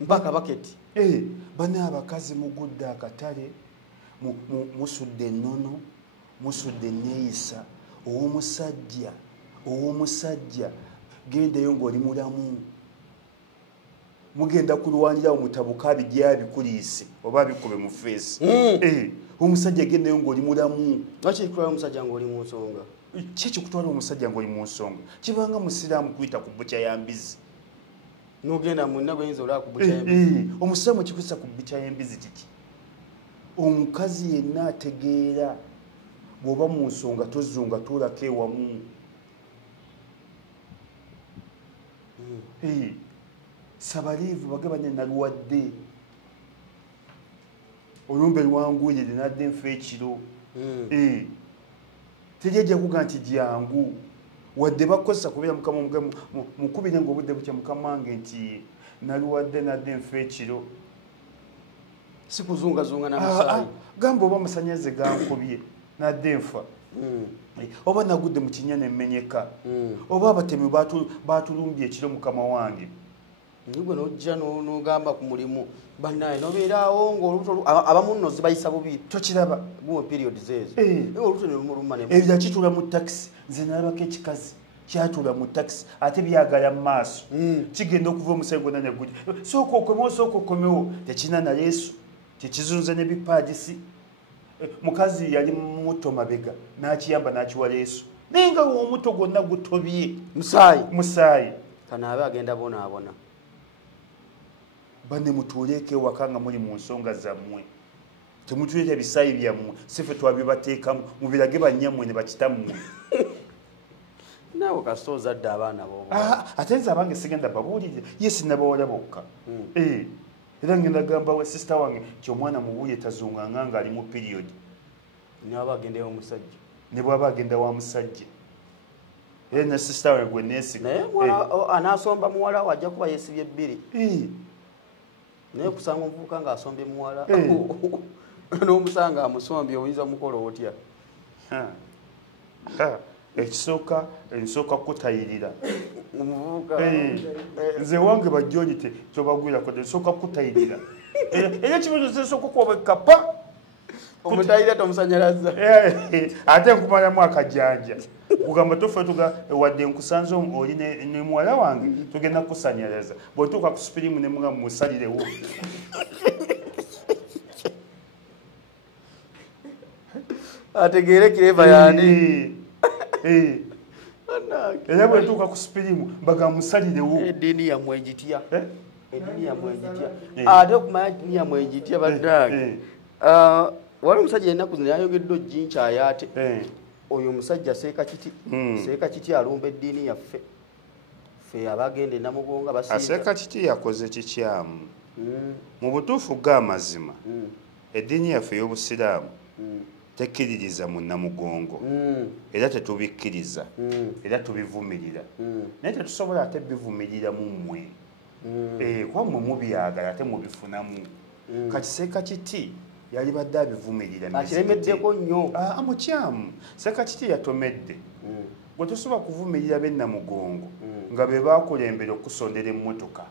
mpaka baketi bana abakazi mugudde akatale musudde ennono musudde enneeyisa ow'omusajja gendayo ng'oli mulamu mugenda kulwanira omutabuka bijja bikuliise oba bikube mu feesi omusajja gendayo ng'oli mulamu lwaki ekutwala omusajja ng'oli mu nsonga ki ekikutwala omusajja ng'oli mu nsonga kibanga musiraamu kuyita ku bukya ya mbizi nogenda munna gwenyiza olaba ku bukya yembizi omusiraamu kikuyisa ku bukya y'embizi kiki omukazi yenna ategeera bw'oba mu nsonga tozunga tuulako ewamu sabaliivu bagabanye nalwadde olumbe lwanguyire nadde nfa ekiro teryejja kuga nti jangu wadde bakozesa kubeera mukama omugamu mukubire ng'obudde bukya mukama wange nti nalwadde nadde nfa ekiro sikuzungazunga n'amasaayi gamba oba amasanyalaze gankubye nadde nfa oba nagudde mu kinyana emmenyeka oba abatemi batulumbye ekiro mukama wange nigwe nojja nogamba ku mulimu bannaye nobeerawo ngaolubuto abamu nno zibayisa bubi tokiraba gumu periodi zeezo olubuto nelumuluma ebyo yakitula mu takisi nze nalabako ekikazi kyatula mu takisi ate byagala mu maaso kigenda okuva omusengo nanegujja sooka okomewo sooka okomewo tekina na Yesu tekizunze ne bipaadisi mukazi yali muto mabega n'akiyamba n'akiwa Yesu naye nga omuto gwonna gutobye musaayi kanaabe agenda bonaabona banne mutuuleeko ewaka nga muli mu nsonga zammwe temutuleeta bisaayi byammwe sife twabibateekamu mubirage bannyammwe ne bakitammwe naawe kasita ozadde abaana bo ate nze abange sigenda babuulire ye sinabawala bokka era ngenda gamba we sisita wange kyomwana mubuuye tazunganga nga ali mu periodi naba agenda omusajja ne bwaba agenda wa musajja era ne sisita wange gwe neesiga naye anaasomba muwala wajja kuba yeesibye ebbiri naye kusanga omuvubuka ng'asombye muwala n'omusanga amusombye oyinza mukola otya ensooka kutayirira omuvubuka nze wange bajjonyite kyobagwirako ensooka kutayirira era kibuzo zensooka kwobekapa omutayirira tomusanyalaza ate nkumalamu akajanja kugamba tofe wadde nkusanze oli ne muwala wange tugenda kusanyalaza bwetuuka ku supirimu ne muga musalirewo ategeere kireva yani era bwetuuka ku supirimu mbaga musalirewo eddiini yammwe egitya ate okumanya eddiini yammwe egitya baddaage wali omusajja ennaku zino yayogedde ojjinkyayo ate oyo omusajja seekakiti alumba eddiini yaffe ffe abagenda enamugonga seekakiti yakoze kikyamu mu butuufu bw'amazima eddiini yaffe ey'obusiraamu tekkiririza mu namugongo era tetubikkiriza era tubivumirira naye tetusobola ate bivumirira mu mmwe kuba mmwe mubyagala ate mubifunamu kati seekakiti yali badde abivumirira akiremeddeko nnyo mukyamu seekakiti yatomedde gwe tosobola kuvumirira bennamugongo nga be bakulembera okusondera emmotoka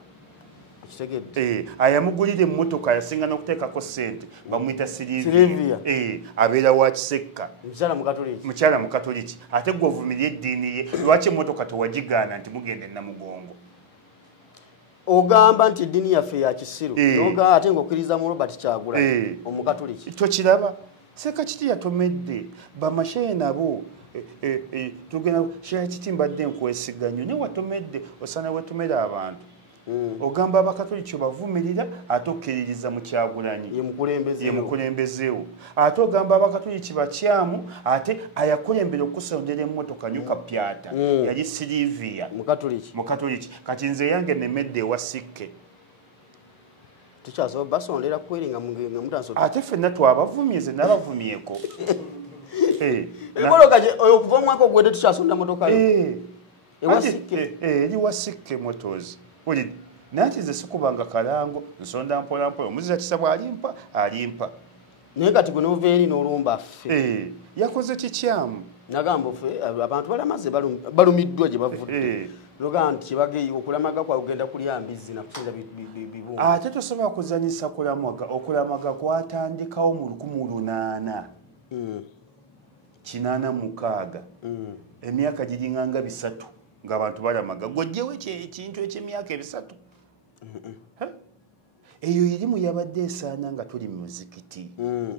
ayamugulira emmotoka yasinga n'okuteekako ssente bamuyita Silivia abeera wa Kisekka mukyala mukatoliki ate gwe ovumirira eddiini ye lwaki emmotoka tewagigaana nti mugenda ennamugongo ogamba nti eddiini yaffe ya kisiru noga ate ng'okkiriza mu Robert Kyagulanyi omukatoliki tokiraba seekakiti yatomedde bamashehe nabo tugenda sheekakiti mbadde nkwesiga nnyo naye watomedde osana wetomera abantu ogamba abakatoliki bavumirira ate okkiririza mu Kyagulanyi ye mukulembezeewo ate ogamba abakatoliki bakyamu ate ayakulembera okusondera emmotoka nyuka pyata yali Silivia mukatoliki kati nze yange nemedde ewa Sikke basondera kweringa ate ffenna twabavumye ze nabavumyeko okuva omwaka ogwedde tukyasonda motoka eri wa Sikke motozi nati ze sikubanga kalango nsonda mpolampola omuzira kisabwa alimpa naye kati gwe nova eri n'olumba ffe yakoze kikyamu nagamba ffe abantu balamaze balumiddwa gye bavudde nogamba nti kibage okulamaga kwa kugenda kulya mbizi nakusinza bibumba ate tosobola kuzanyisa okulamaga kwatandikawo mu 1886 emyaka giringanga 3 ng'abantu balamaga gojjewo ekintu eky'emyaka 3 eyo erimu yabadde esaana nga tuli mu muzikiti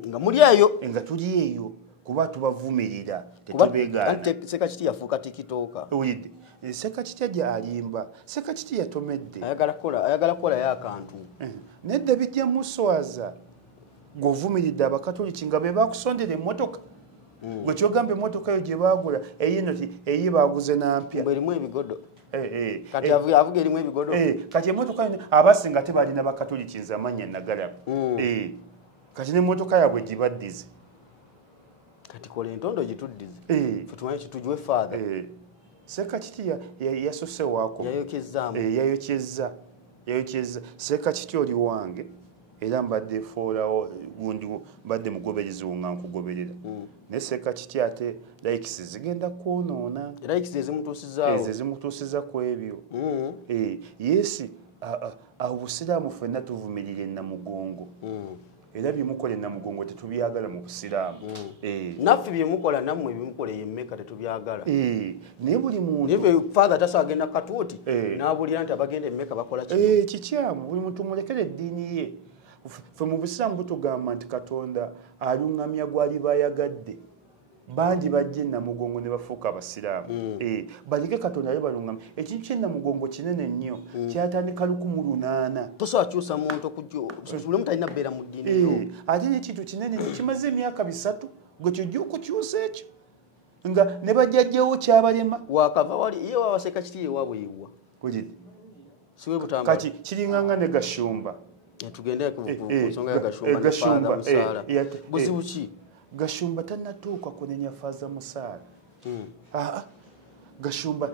nga muli eyo nga tuli eyo kuba tubavumirira tetubeegaana Seekakiti yafuuka tikitooka owulidde Seekakiti ajja alimba Seekakiti yatomedde ayagala kukolayo akantu nedda bijja muswaza ng'ovumiridde abakatoliki nga be bakusondera emmotoka gwe kyogamba emmotoka eyo gye baagula eyino ti eyi baaguze nampya erimu ebigodo kati avuga erimu ebigodo kati emmotoka yino abasinga tebalina bakatoliki nze amanya nagalaba kati n'emmotoka yaabwe gibaddize kati kola entondo gituddize ffe tumanyi kitugiwe faatha Seekakiti yasusse waako yayokyezza Seekakiti oli wange era mbadde foolawo gundi mbadde mugoberezi wo nga nkugoberera naye seeka kiti ate likes zigenda kwonoona likes ezimutuusiza ku ebyo yesi obusiraamu ffenna tuvumirira ennamugongo era byemukola ennamugongo tetubyagala mu busiraamu naffe byemukola nammwe byemukola yemmeka tetubyagala naye buli muntu father taso agenda katuuti n'abulira nti abagenda emmeka bakola kikyamu buli muntu mulekere eddiini ye ffe mu busiraamu butugamba nti katonda aluŋŋamya gwali bayagadde bangi bajja ennamugongo ne bafuuka abasiraamu baleke katonda ale baluŋŋamya ekintu ky'ennamugongo kinene nnyo kyatandika 1800 tosobola kyusa muntu okujjulemu talina bbeera mu ddiini ate n'ekintu kinene kimaze emyaka 3 gwe kyojja okukyusa ekyo nga ne bajjajjawo kyabalema wakava wali ye wabaseka kiti yewaabwe yewa siwe butamba kati kiringanga ne gashumba tugende ku nsonga ya gashumba musaala buzibu ki gashumba tannatuuka kunenya faaza musaala gashumba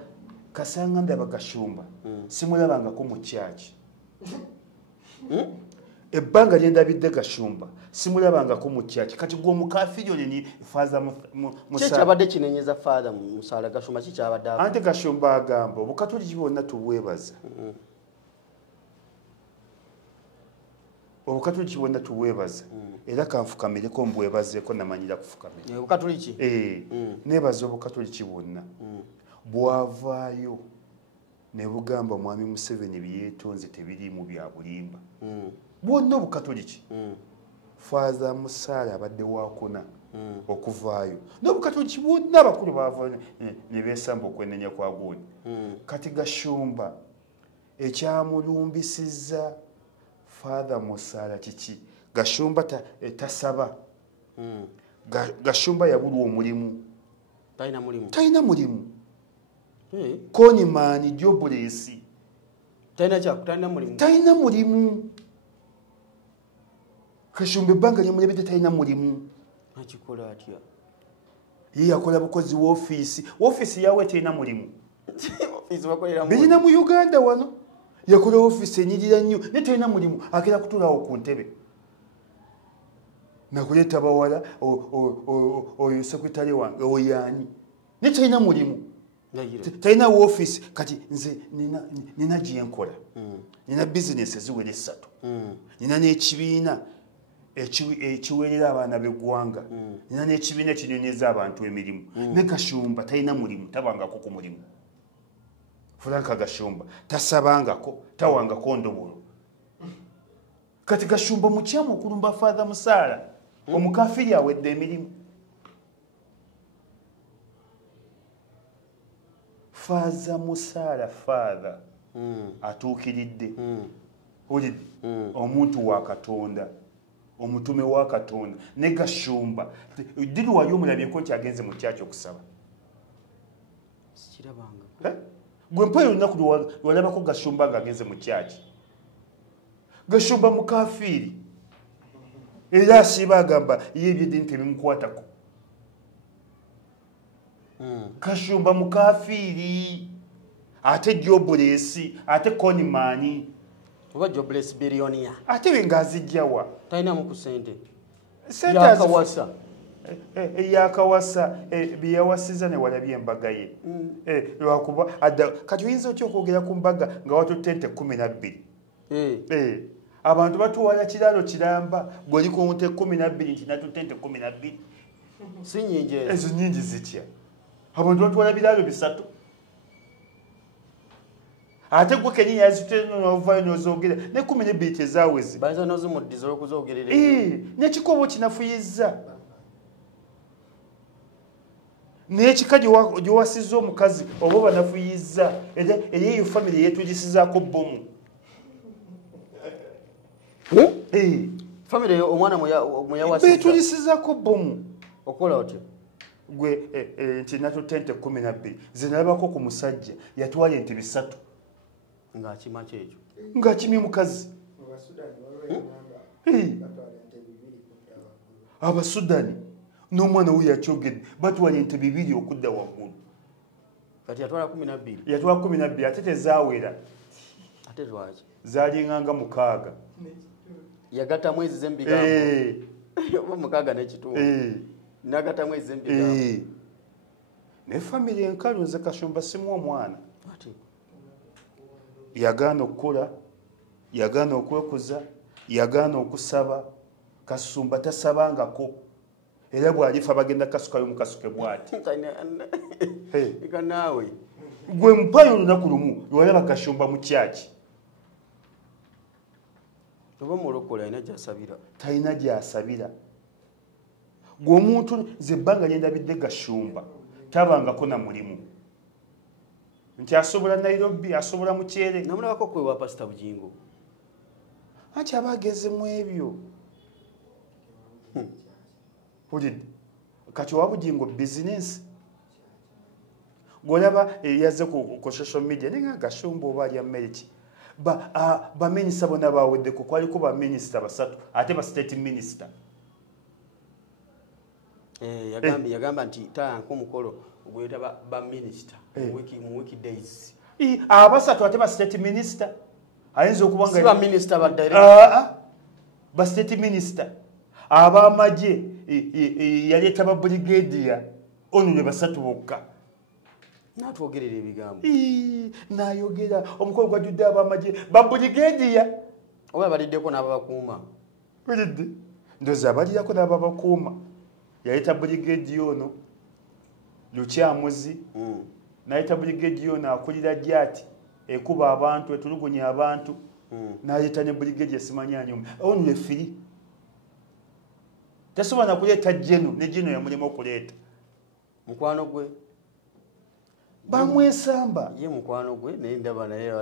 kasanga ndaba gashumba simulabangako mu kyaki ebbanga lyendabidde gashumba simulabangako mu kyaki kati gwe omukafiri oneni faaza musaalakyabadde kinenyeza faaza musaala gashumba kikyabadde ante gashumba agamba obukatoliki bwonna tubwebaza obukatoliki bwonna tubwebaza era kanfukamireko mbwebazeeko namanyira kufukamira obukatoliki nebaza obukatoliki bwonna bwavaayo ne bugamba omwami Museveni byeyetonze tebiriimu bya bulimba bwonna obukatoliki faaza musaala abadde wakuna okuvaayo n'obukatoliki bwonna abakulu baavaayo ne beesamba okwenenya kwa guuni kati gashumba ekyamulumbisizza Father musaala kiki gashumba tasaba gashumba yabulwa omulimu talina mulimu koni maani joblesi talina mulimu gashumba ebbanga lyemulebedde talina mulimu ye yakola bukozi woofiisi yawe talina mulimu birina mu Uganda wano yakola ofiisi enyirira nnyo naye talina mulimu agenda kutuulawo ku ntebe nakuleeta bawala oyo sekretale wange oyaani naye talina mulimu talina woofiisi kati nze nina gyenkola nina bizinesi eziwera 3 nina n'ekibiina ekiweerera abaana b'eggwanga nina n'ekibiina ekinenyeza abantu emirimu ne Gashumba talina mulimu tabangako ku mulimu Franka Gashumba tasabangako tawangako ndobolo kati Gashumba mukyamu okulumba Father musaala omukafiri awedde emirimu Father musaala Father atuukiridde olidde omuntu wa Katonda omutume wa Katonda ne Gashumba didi wali omulabyeko kyagenze mu kyaki okusaba sikirabanga gwe mpayo olunaku lwalabako Gashumba ng'agenze mu kyaki Gashumba mukafiri era asiiba agamba ye ebyeddiini tebimukwatako Gashumba mukafiri ate joblesi ate konimaani oba jobless billionaire ate we ng'azijjawa talinamu ku sente yakawasa yakawasa byeyawasiza ne walabye embaga ye lwakuba kati oyinza otya okwogera ku mbaga nga watutte ente 12 abantu batuwala kiraalo kiramba gwoli ku nte 12 nti natutte ente 12 si nyingi ezo nyingi zitya abantu batuwala biraalo 3 ate gwe kenyini yazite n'ovaayo n'ozoogera ne 12 tezaaweze bayinza n'ozimuddiza olw'okuzoogerera n'ekikobo kinafuyizza n'ekika gyewasizza omukazi oba banafuyizza era eyo famire yeetugisizaako bbomu famire omwana mweyawasizza beetugisizaako bbomu okola otyo gwe nti natutte ente 12 ze nalabako ku musajja yatwala ente 3 ng'akima kyekyo ng'akimye mukazi Abasudani n'omwana we yakyogedde batwala ente 2 okudda waggulu kati yatwala 12 yatwala 12 ate tezaawera ate lwaki zaalinganga 6 yagata mwezi zembigambo oba mukaga n'ekitundu nagata mwezi zembigambo ne family enkalu nze Kashumba simu omwana yagaana okukola yagaana okwekuza yagaana okusaba Kasumba tasabangako era bw'alifa bagenda kasukayo mukasuke bwati ika naawe gwe mpayo olunaku lumu lwalaba Kashumba mu kyaki oba mulokole alina gy'asabira talina gy'asabira gwe omuntu ze ebbanga lyendabidde Kashumba tabangako na mulimu nti asobola Nairobi asobola mukyere namulabako kwewa Pastor Bujingo anti abagezemu ebyo ulidde kati owa Bujingo business golaba yazze ku social media nenga Kashumba oba ali America ba minister bona baweddeko kwaliko ba minister basatu ate ba state minister yagamba nti tayanka omukolo ogweta ba minister mu wiki days abasatu ate ba state minister ayinza okuba nga si ba minister ba direct ba state minister abamaje yaleta ba brigadier onule basatu bokka natwogerera ebigambo nayogera omukolo gwajjudde abamaje ba brigadier oba baliddeko n'ababakuuma ulidde ndoza abalirako n'ababakuuma yaleta brigadier ono Lukyamuzi nayita brigadier ono akulira jati ekuba abantu etulugunya abantu nayita ne brigadier simanyanya ono efiri tasobola nakuleeta jeno ne jeno yamulimu okuleeta mukwano gwe bamwesamba ye mukwano gwe naye ndaba naye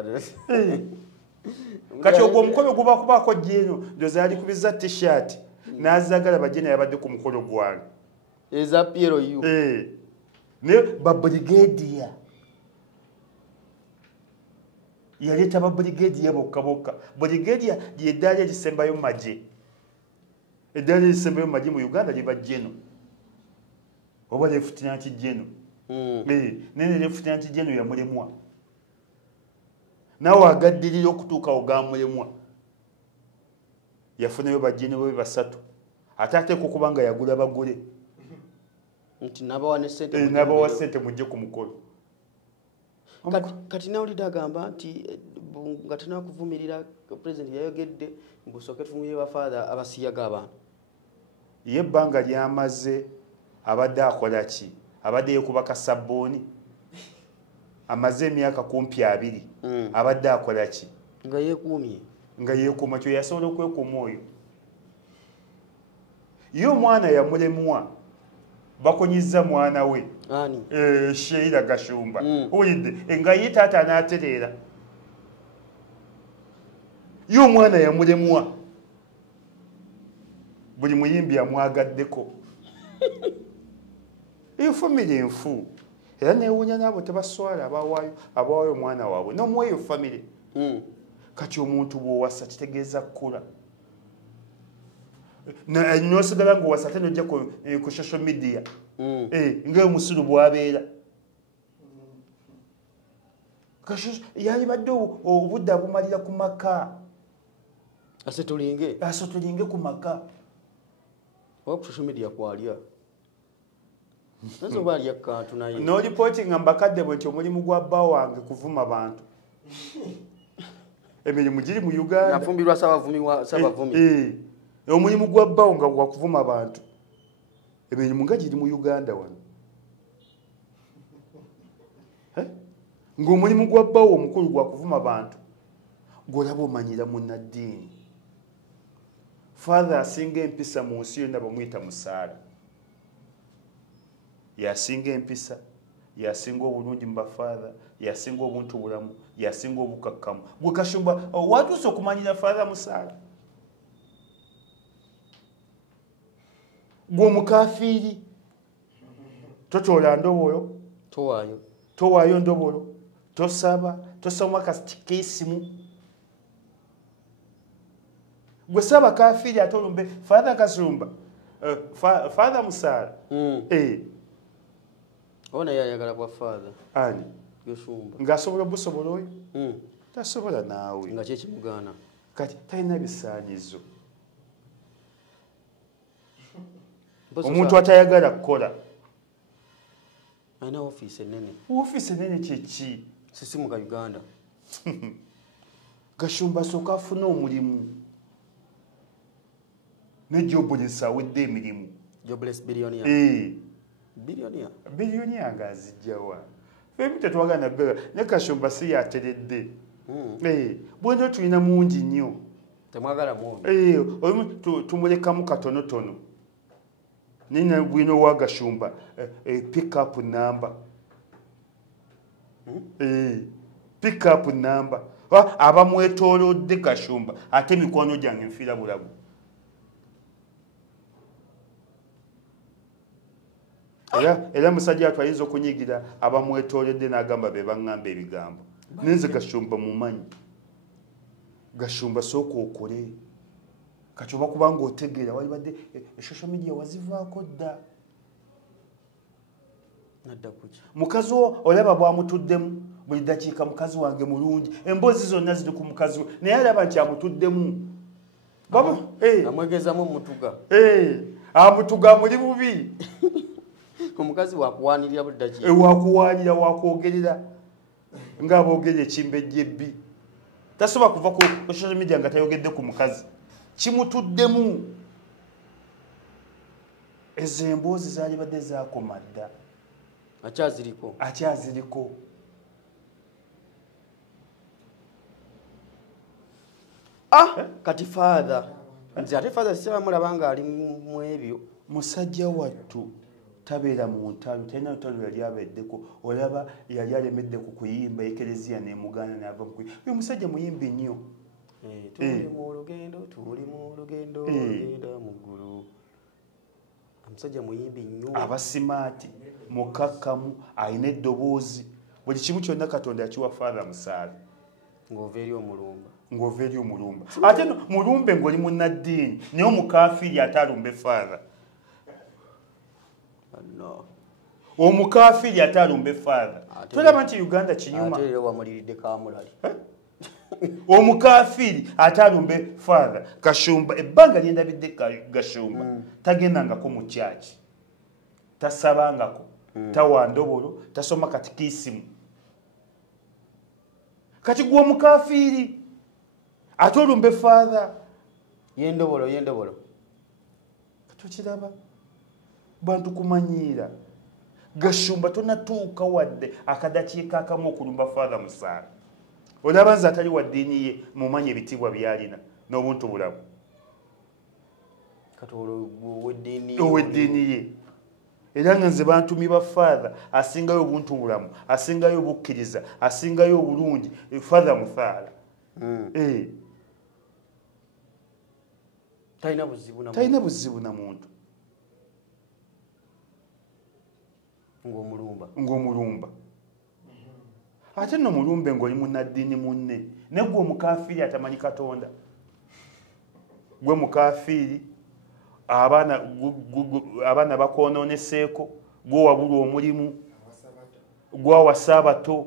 kati ogwo omukolo gubakubako jeno ndoza alikubiza t-shirt nazagala bajeno yabadde ku mukolo gwange eza Piero yu ne ba brigadier yaleta ba brigadier bokka brigadier lyeddaala erisembayo maje eddaala erisembayo maje mu Uganda liba jeno oba lieutenant jeno nene lieutenant jeno yamulemwa nawe agaddirira okutuuka ogamulemwa yafunayo bajeno be basatu ate ateeka okuba nga yagula bagule nti nabawa sente mujje ku mukolo kati nawulidde agamba nti nga tenakuvumirira president yayogedde ngusooke tumuye bafaatha abasiyaga abantu ye ebbanga lyamaze abadde akola ki abadde yekuba kasabbuuni amaze emyaka kumpi 2 abadde akola ki nga yeekuuma kyo yasobola okwekuuma oyo ye omwana yamulemwa bakonyiza mwana we Sheila Kashumba ulidde nga ye taata anaatereera ye omwana yamulemwa buli muyimbi amwagaddeko efamire enfu era newuunya naabo tebaswala abawaayo omwana waabwe nomuweeyo famire kati omuntu bwowasa kitegeeza kkula nosigala ngaowasa ate nojja ku social media ngaomusulu bwabeera yalibadde obudde bumalira ku maka asetulinge ku maka oba ku social media kwalya nazoba alya kantu naye nolipotinga mbakadde bwe nti omulimu gwa bba wange kuvuma bantu emirimu giri mu Uganda yafumbirwa sabavumi omulimu gwa bbawo nga gwakuvuma abantu emirimu nga giri mu Uganda wano ng'omulimu gwa bbawo omukulu gwakuvuma abantu gwolaba omanyira munnaddiini father asinga empisa mu nsi yonna bamuyita musaala yasinga empisa yasinga obulungi mu bafaatha yasinga obuntu bulamu yasinga obukakkamu gwe Kashumba watuuse okumanyira father musaala gwe omukafiiri totoola ndobolo towaayo ndobolo tosaba tosoma kasitikiisimu gwe saba kafiiri ate olumbe father Kashumba father musaala ona yayagala kwa father ani Kashumba ng'asobola busobola oyo tasobola naawe nga kyekimugaana kati talina bisaanyizo omuntu atayagala kukola alina ofiisi ennene. Ofiisi ennene kyeki? Sisimu ka Uganda. Gashumba asooka afune omulimu ne Jobless awedde emirimu. Jobless billionaire. Billionaire. Billionaire ng'azijjawa. Femi tetwagala na bega ne Kashumba si yateredde. Bwendo tulina mungi nnyo. Temwagala mungi. Olumu tumulekamu katonotono. Nina bwino wa Gashumba pick up number. Pick up number. Abamwetoolodde Gashumba ate mikono gyange nfiira bulabu. Era musajja atwayinza okunyigira abamwetoolodde n'agamba be baŋŋamba ebigambo. Nenze Gashumba mumanyi. Gashumba sooka okole. Kati oba kubanga otegeera wali badde social media wazivaako dda. Nadda kuki. Mukazi olaba bw'amutuddemu buli ddakiika mukazi wange mulungi. Emboozi zonna ziri ku mukazi we naye alaba nti amutuddemu. Amwegezamu omutuga. Amutuga muli bubi. Omukazi wakuwaanirira buli ddakiika. Wakuwaanira wakwogerera ng'aboogera ekimbejja ebbi. Tasobola kuva ku social media nga tayogedde ku mukazi. Kimutuddemu. Ezo emboozi zaali badde zaakoma dda. Akyaziriko. Kati father. Nze ate father sisaba mulaba nga ali mu ebyo. Musajja wattu tabeera mu ntalo, talina ntalo yali abeddeko. Olaba yali alemedde ku kuyimba ekereziya n'emugaana n'ava mu kuyimba. Uyo musajja muyimbi nnyo. Tuli mu lugendo genda mu ggulu. Omusajja muyimbi nnyo. Abasimaati mukakkamu alina eddoboozi. Buli kimu kyonna Katonda yakiwa Father Musaale. Ng'ova eri omulumba. Ate mulumbe ng'oli munnaddiini naye omukaafiri ate alumbe Father. Omukaafiri ate alumbe Father. Tolaba nti Uganda kinyuma. Ate wamuliridde Kamulali. Omukaafiri ate alumbe Father. Gashumba ebbanga lyendabidde Gashumba tagendangako mu kyaki. Tasabangako. Tawa ndobolo. Tasoma katikisimu. Kati gwe omukaafiri ate olumbe Father. Yendobolo. Tukiraba. Bantu kumanyiira. Gashumba tonatuuka wadde akadakiika akamu okulumba Father Musaale. Olaba nze atali wa ddiini ye mumanyi ebitiibwa byalina n'obuntu bulabu. Kati ow'eddiini ye. Era nga nze bantumi ba Father asingayo obuntu bulamu, asingayo obukkiriza, asingayo obulungi, Father Musaale. Talina buzibu na muntu. Ng'omulumba. Ate no mulumbe ng'oli munnaddiini munne. Ne gwe omukaafiri atamanyi Katonda. Gwe mukaafiri abaana bakoononeseeko, gwe wabula omulimu, gwe awasa abato.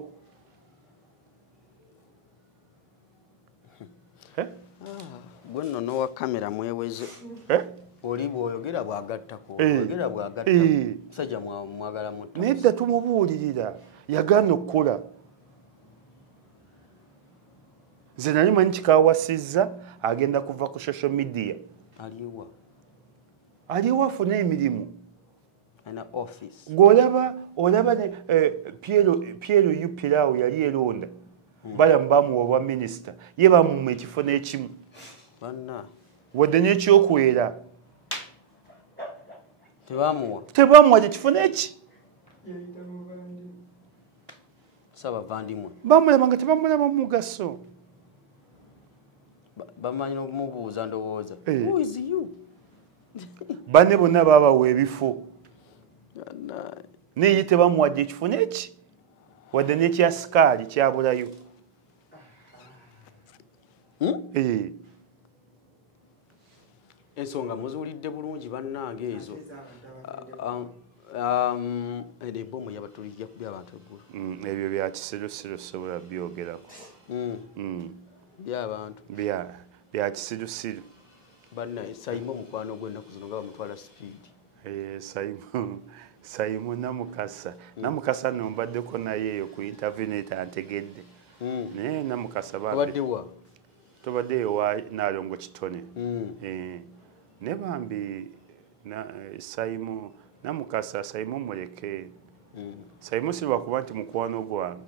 Gwe nno n'owa kamera mweweze. Oli bw'oyogera bw'agattako. Musajja mwagala muto. Nedda tumubuulirira. Yagaana okukola. Nze nali manyi kikawasizza agenda kuva ku social media. Aliwa afuna emirimu. Ana office. Olaba ne Piero Yupirao yali eronda. Bamuwa obwa minisita. Ye bamumma ekifo n'ekimu. Wadde n'ekyokwera. Tebamuwa ekifo n'eki. Bamulaba nga tebamulaba mugaso. Bamanyi n'okumubuuza ndowooza. Who is you? Banne bonna babawa ebifo. Naye tebamuwadde ekifo n'eki. Wadde n'ekya sikaali kyabulayo. Ensonga muzuulidde bulungi bannange ezo. Ebbomu yabatulija ku by'abantu eggulu. Ebyo bya kisirusiru sobola byogerako. By'abantu. Bya kisirusiru. Bannaye sayima omukwano gw'ennaku zino nga bamutwala sipiidi. Saimu Namukasa. Namukasa nombaddeko naye eyo ku interview netantegedde. Naye Namukasa tobaddeyo wa Nalongo Kitone. Ne bambi Saimu Namukasa Saimu muleke. Saimu si lwakuba nti mukwano gwange.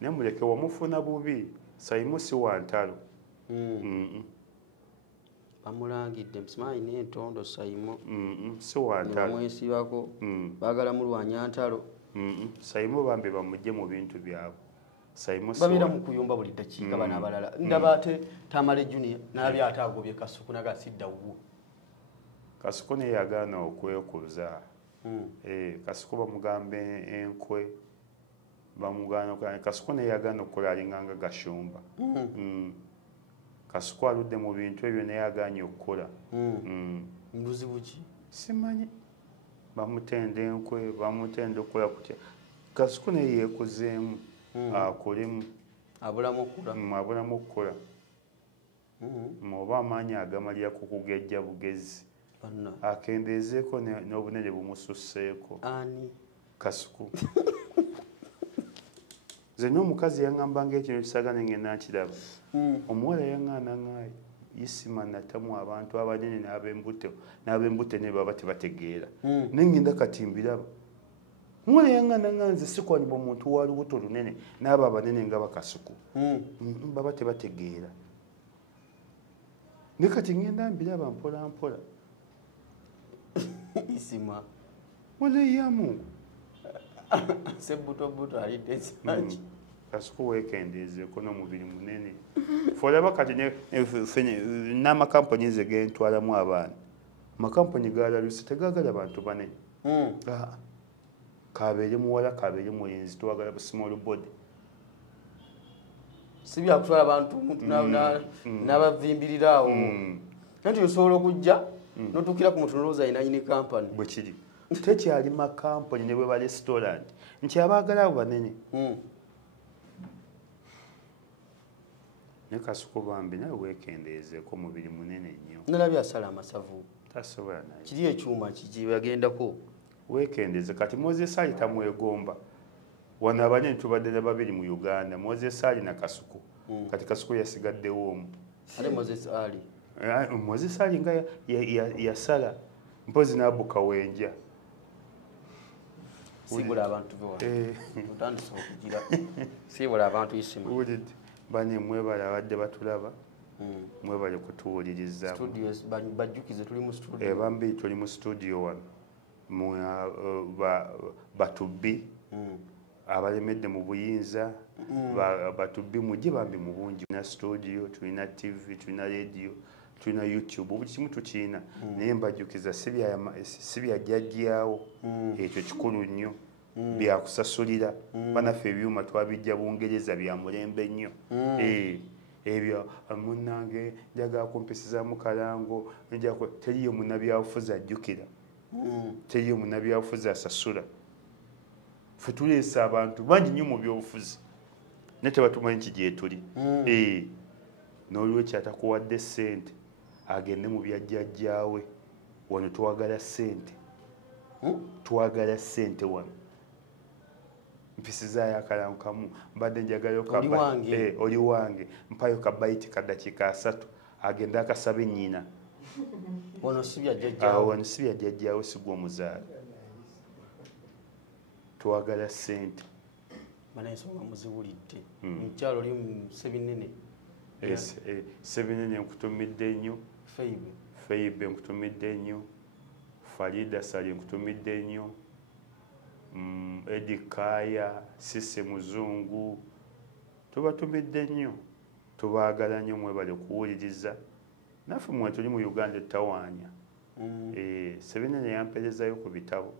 Ne muleke wamufuna bubi. Saimu si wa ntalo. Bamulangidde msimanyi n'entondo Saimu. Si wa ntalo. Bamwesibako baagala mulwanya ntalo. Saimu bambi bamugye mu bintu byabwe. Saimu babeera mu kuyumba buli ddakiika bana abalala. Ndaba ate Tamale Junior n'abya ate agobye Kasuku n'agasidda wuwo. Kasuku ne yagaana okwekuza. Kasuku bamugambe enkwe. Bamugana Kasuku ne yagaana okukola alinganga gashumba. Kasuku aludde mu bintu ebyo naye yagaanye okukola. Mbuzi buki? Simanyi. Bamutenda enkwe, bamutenda okukola kutya. Kasuku ne yeekuzeemu. Akolemu. Abulamu okukola. Oba amaanyi agamalira ku kugejja bugezi. Akendeezeeko n'obunene bumususseeko. Ani? Kasuku. Nze n'omukazi yaŋŋambanga ekino kisagane ngenda nkiraba. Omuwala yaŋŋaanaŋŋaayo Isima natamu abantu abanene n'ab'embute ne baba tebategeera. Ne ngenda kati mbiraba. Omuwala yaŋŋaanaŋŋaa nze sikwanyibwa omuntu wa lubuto lunene n'abo abanene nga Bakasuku. Baba tebategeera. Ne kati ngenda mbiraba mpola mpola. Isima. Wala yamu. Sebuto alidde sanji. Kasuku weekendeezeeko n'omubiri munene. Folaba kati n'amakampuni nze gentwalamu abaana. Amakampuni gaalaluse tegaagala bantu banene. Kabeere muwala kabeere mulenzi twagala busimolo body. Si byakutwala abantu n'abavimbirira awo. Nanti osobola okujja n'otuukira ku muntu n'olowooza alina nyini kampani. Bwe kiri. Tekyali makampuni ne bwe ba restaurant nti abaagala abo banene. Ne Kasuku bambi nawe weekendeezeeko mubiri munene nnyo. Nalabye asala amasavu. Tasobola naye. Kiri ekyuma kiki yagendako. Weekendeeze kati Moses Ali tamwegomba. Wano abanene tubadde na babiri mu Uganda. Moses Ali na Kasuku. Kati Kasuku yasigaddewo omu. Ale Moses Ali. Moses Ali nga yasala mpozi n'abuka wenja. Sibula abantu bewa. Tutandise okugira. Sibula abantu Isima. Bane mwebala abadde batulaba. Mwebale kutuwuliriza. Studios bajjukize tuli mu studio. Bambi tuli mu studio wano. Batubbi. Abalemedde mu buyinza. Batubbi mujje bambi mu bungi. Tulina studio, tulina TV, tulina radio, tulina YouTube. Buli kimu tukiina. Naye mbajjukiza si bya jjajjaawo. Ekyo kikulu nnyo. Byakusasulira. Banaffe ebyuma twabijja Bungereza bya mulembe nnyo. Ebyo munnange njagala kumpisiza mu kalango teriyo munnabyabufuzi ajjukira. Teriyo munnabyabufuzi asasula. Ffe tuleesa abantu bangi nnyo mu byobufuzi naye tebatumanyi nti gye tuli. N'olwekyo atakuwadde ssente agende mu bya jjajjaawe. Wano twagala ssente. Twagala ssente wano. Mpisizaayo akalango kamu mbadde njagalayo oli wange mpayo kabayiti ka dakiika 3 agende akasabe nnyina. Wano si bya jjajjaawe. Wano si bya jjajjaawe si gw'omuzaala. Twagala ssente. Ensonga muziwulidde. Mukyalo oli mu Sebinene. Sebinene nkutumidde nnyo. Feibe nkutumidde nnyo. Farida Sali nkutumidde nnyo. Edi Kaya, Sise Muzungu. Tubatumidde nnyo. Tubaagala nnyo mwebale kuwuliriza. Naffe mwe tuli mu Uganda etawaanya. Sebinene yamperezayo ku bitabo.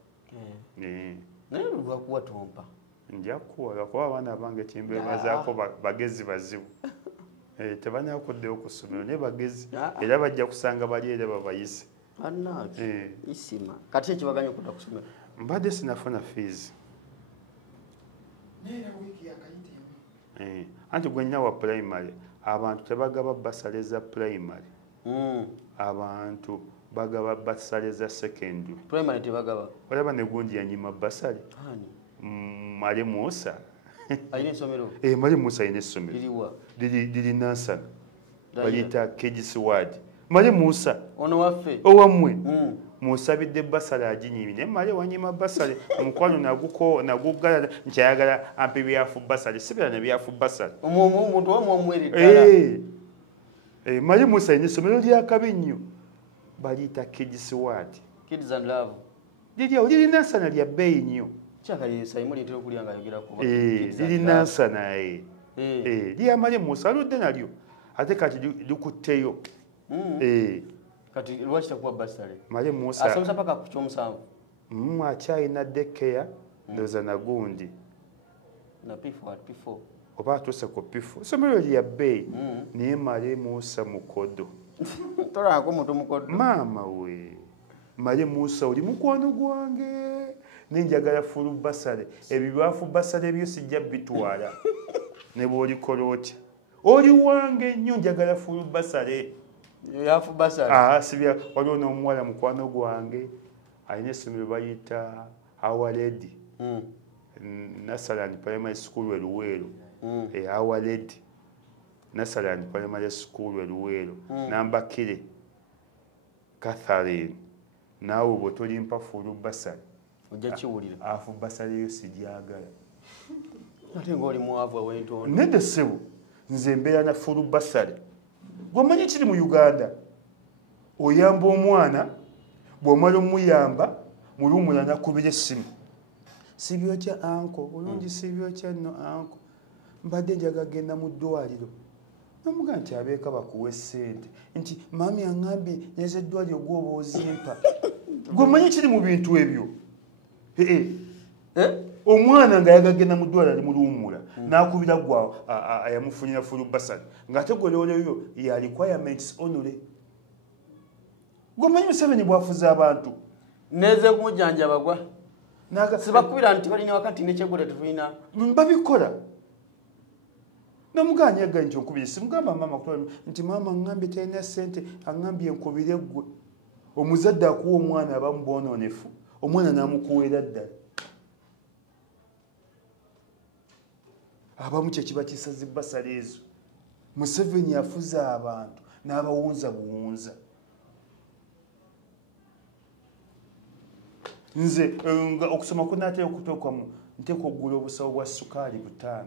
Naye lwakuwa tompa. Nja kuwa lwakuba abaana bange kimbeebazaako bagezi bazibu. Tebanyala kuddayo ku ssomero naye bagezi era bajja kusanga bali era babayise. Isima kati ekibaganya okudda ku ssomero. Mbadde sinafuna fees. Anti gwe nnina wa primary abantu tebagaba basale za primary. Abantu bagaba basale za secondary primary tebagaba olaba ne gundi yanyima basale mali Musa ayine somero mali Musa ayine somero dili Nansana balita KGC ward mali Musa ono waffe owamwe musabidde basale aginyimine mali wanyima basale omukwano nagugala nkyayagala ampe byafu basale sibira ne byafu basale omuntu omwomwere mali Musa ayine somero lya kabi nnyo balita KGC ward Kids and Love lili Nansana lya bbeeyi nnyo kyakali sayimu litera okulyanga ayogera ku lili Nansana lyamali Musa aludde nalyo ate kati likutteyo kati lwaki takuwa basale mali Musa asomesa paka ku kyomusanvu akyayina dekeya ndoza nagundi na P4 oba atuuse ku P4 somero lya bbeeyi naye mali Musa mukodo tolako omuntu mukodo maama we mali Musa oli mukwano gwange ninjagala fulu basale ebibaafu basale byo sijja bitwala ne bw'olikola otya oli wange nnyo njagala fulu basale yafu basale sibya waliwo n'omuwala mukwano gwange alina essomero bayita Our Lady Nasaland Primary School Eluweero Our Lady Nasaland Primary School Eluweero Nambakire Catherine naawe bwe tolimpa fulu basale ojja kiwulira afu basale yo sigyagala ate ng'oli muwavu aw'entondo nedda ssebo nze mbeera na fulu basale gwomanyi kiri mu Uganda oyamba omwana bw'omala omuyamba mulumula nakubira essimu sibyokya anko olungi sibyokya nno anko mbadde njaga genda mu ddwaliro nomuga nti abeeka bakuwa essente nti maami aŋŋambye nyeza eddwaliro gwoba ozimpa gwomanyi kiri mu bintu ebyo omwana nga yagagenda mu ddwaliro alimuluwumula n'akubira gwa ayamufunira fulu basale ng'ate gwolooleyo ya requirements onule gwomanyi Museveni bwafuza abantu neze kumujjanjaba gwa sibakubira nti balina wakati nekyegole tetulina babikola namuganyaga nti onkubire simugamba maama kutola nti maama aŋŋambye talina ssente aŋŋambye nkubire ggwe omuzadde akuwa omwana abamu boononefu omwana n'amukuweera ddala abamu kyekiba kisazi basale ezo Museveni afuza abantu n'abawunza buwunza nze okusoma kunaatera okutuukamu nteeka okugula obusawo bwa sukaali 5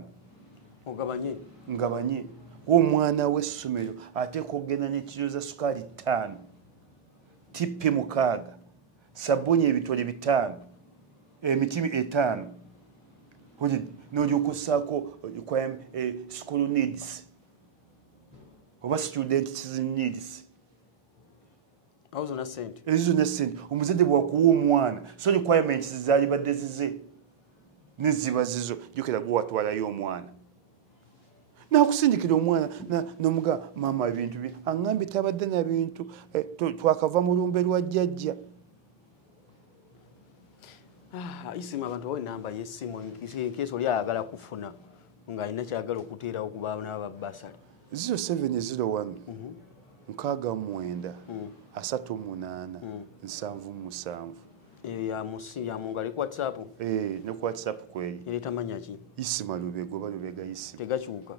ngabanye w'omwana w'essomero ateeka okugenda n'ekiro za sukaali 5 tippe 6 sabuni ebitole 5 emiti 5 n'olyoka ossaako school needs oba student needs ezo zonna ssente omuzadde bwakuwa omwana so requirements zaalibadde zize neziba zizo jukira gwe watwalayo omwana nakusindikira omwana nomuga maama ebintu bye aŋŋambye tabadde na bintu twakava mu lumbe lwa jjajja isimu abantu bawe namba yessimu nkeesi oli ayagala kufuna ng'alina kyagala okuteerawo ku baana ba basale 0701 69 38 77 ya mungu ali ku WhatsApp ne ku WhatsApp kweli ereta manya ki Isima Lubego balubega Isima tegakyuka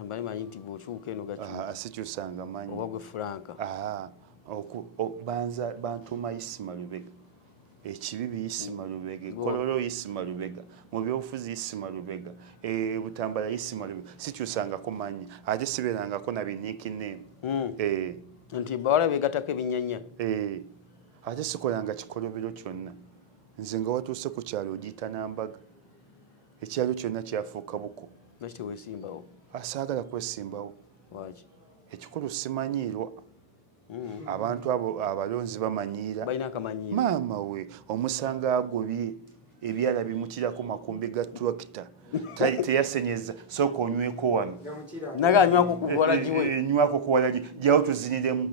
ambali manyi nti bw'okyuka eno gakyuka sikyusanga manyi oba gwe Franka banza bantuma Isima Lubega ekibibi Isima Lubega kololo Isima Lubega mu byobufuzi Isima Lubega butambala Isima Lubega sikyusanga ko manyi ate siberanga ko na biniki name nti bawala begatako ebinyanya ate sikolanga kikolobero kyonna nze nga watuuse ku kyalo ogiyita Nambaga ekyalo kyonna kyafuuka buko lwaki teweesimbawo asaagala kwesimbawo waki ekikulu simanyiirwa abantu abo abalonzi bamanyiira balina akamanyiiro maama we omusanga agobye ebyala bimukirako makumbi ga tractor teyasenyeza sooka onyweko wano naganywako ku buwalagiwe nywako ku walagi jawo tuziniremu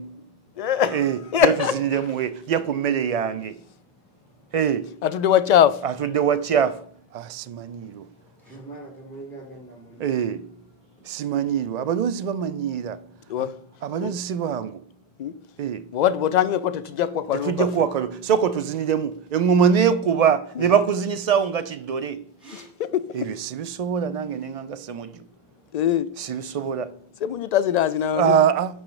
tuziniremu ja ku mmere yange atudde wakyafu simanyiirwa simanyiirwa abalonzi bamanyiira abalonzi si bangu bwotanyweko tetujja kuwa soko tuziniremu engoma nekuba ne bakuzinyisaawo nga kiddole ebyo sibisobola nange nenganga Ssemujju sibisobola Ssemujju tazinazina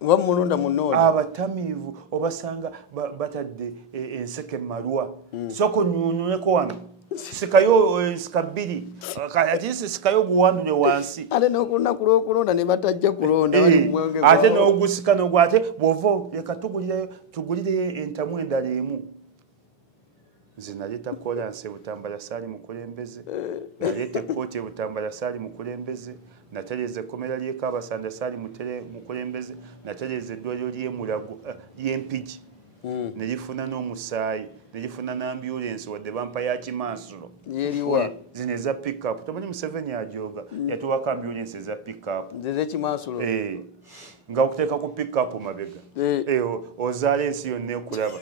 mulonda munonda abatamiivu obasanga batadde enseke malwa soko nyunyuleko wano sikayo sikabiri ati sikayo guwandule wansi ate n'olunaku lw'okulonda ne batajja kulonda ate n'ogusika n'ogwate bw'ova leka tugulire entamu endala emu nze naleeta kolansi Butambala Saali Mukulembeze naleeta ekkooti Butambala Saali Mukulembeze natereeza ekkomera ly'e Kabasanda Saali Mukulembeze natereeza eddwaliro ly'Emulago ly'Empigi ne lifuna n'omusaayi ne lifuna n'ambulensi wadde bampa ya Kimansulo yeriwa zino eza pickup tomanyi Museveni ajoga yatuwako ambulensi eza pickup Kimansulo nga okuteeka ku pickup mabega ozaala ensi yonna ekulaba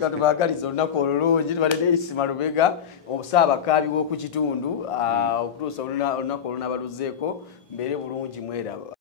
katubagaliza olunaku olulungi tubalete Isima Lubega obusaabakaabi w'oku kitundu okutuusa olunaku olunabaluzeeko mbeere bulungi mweraba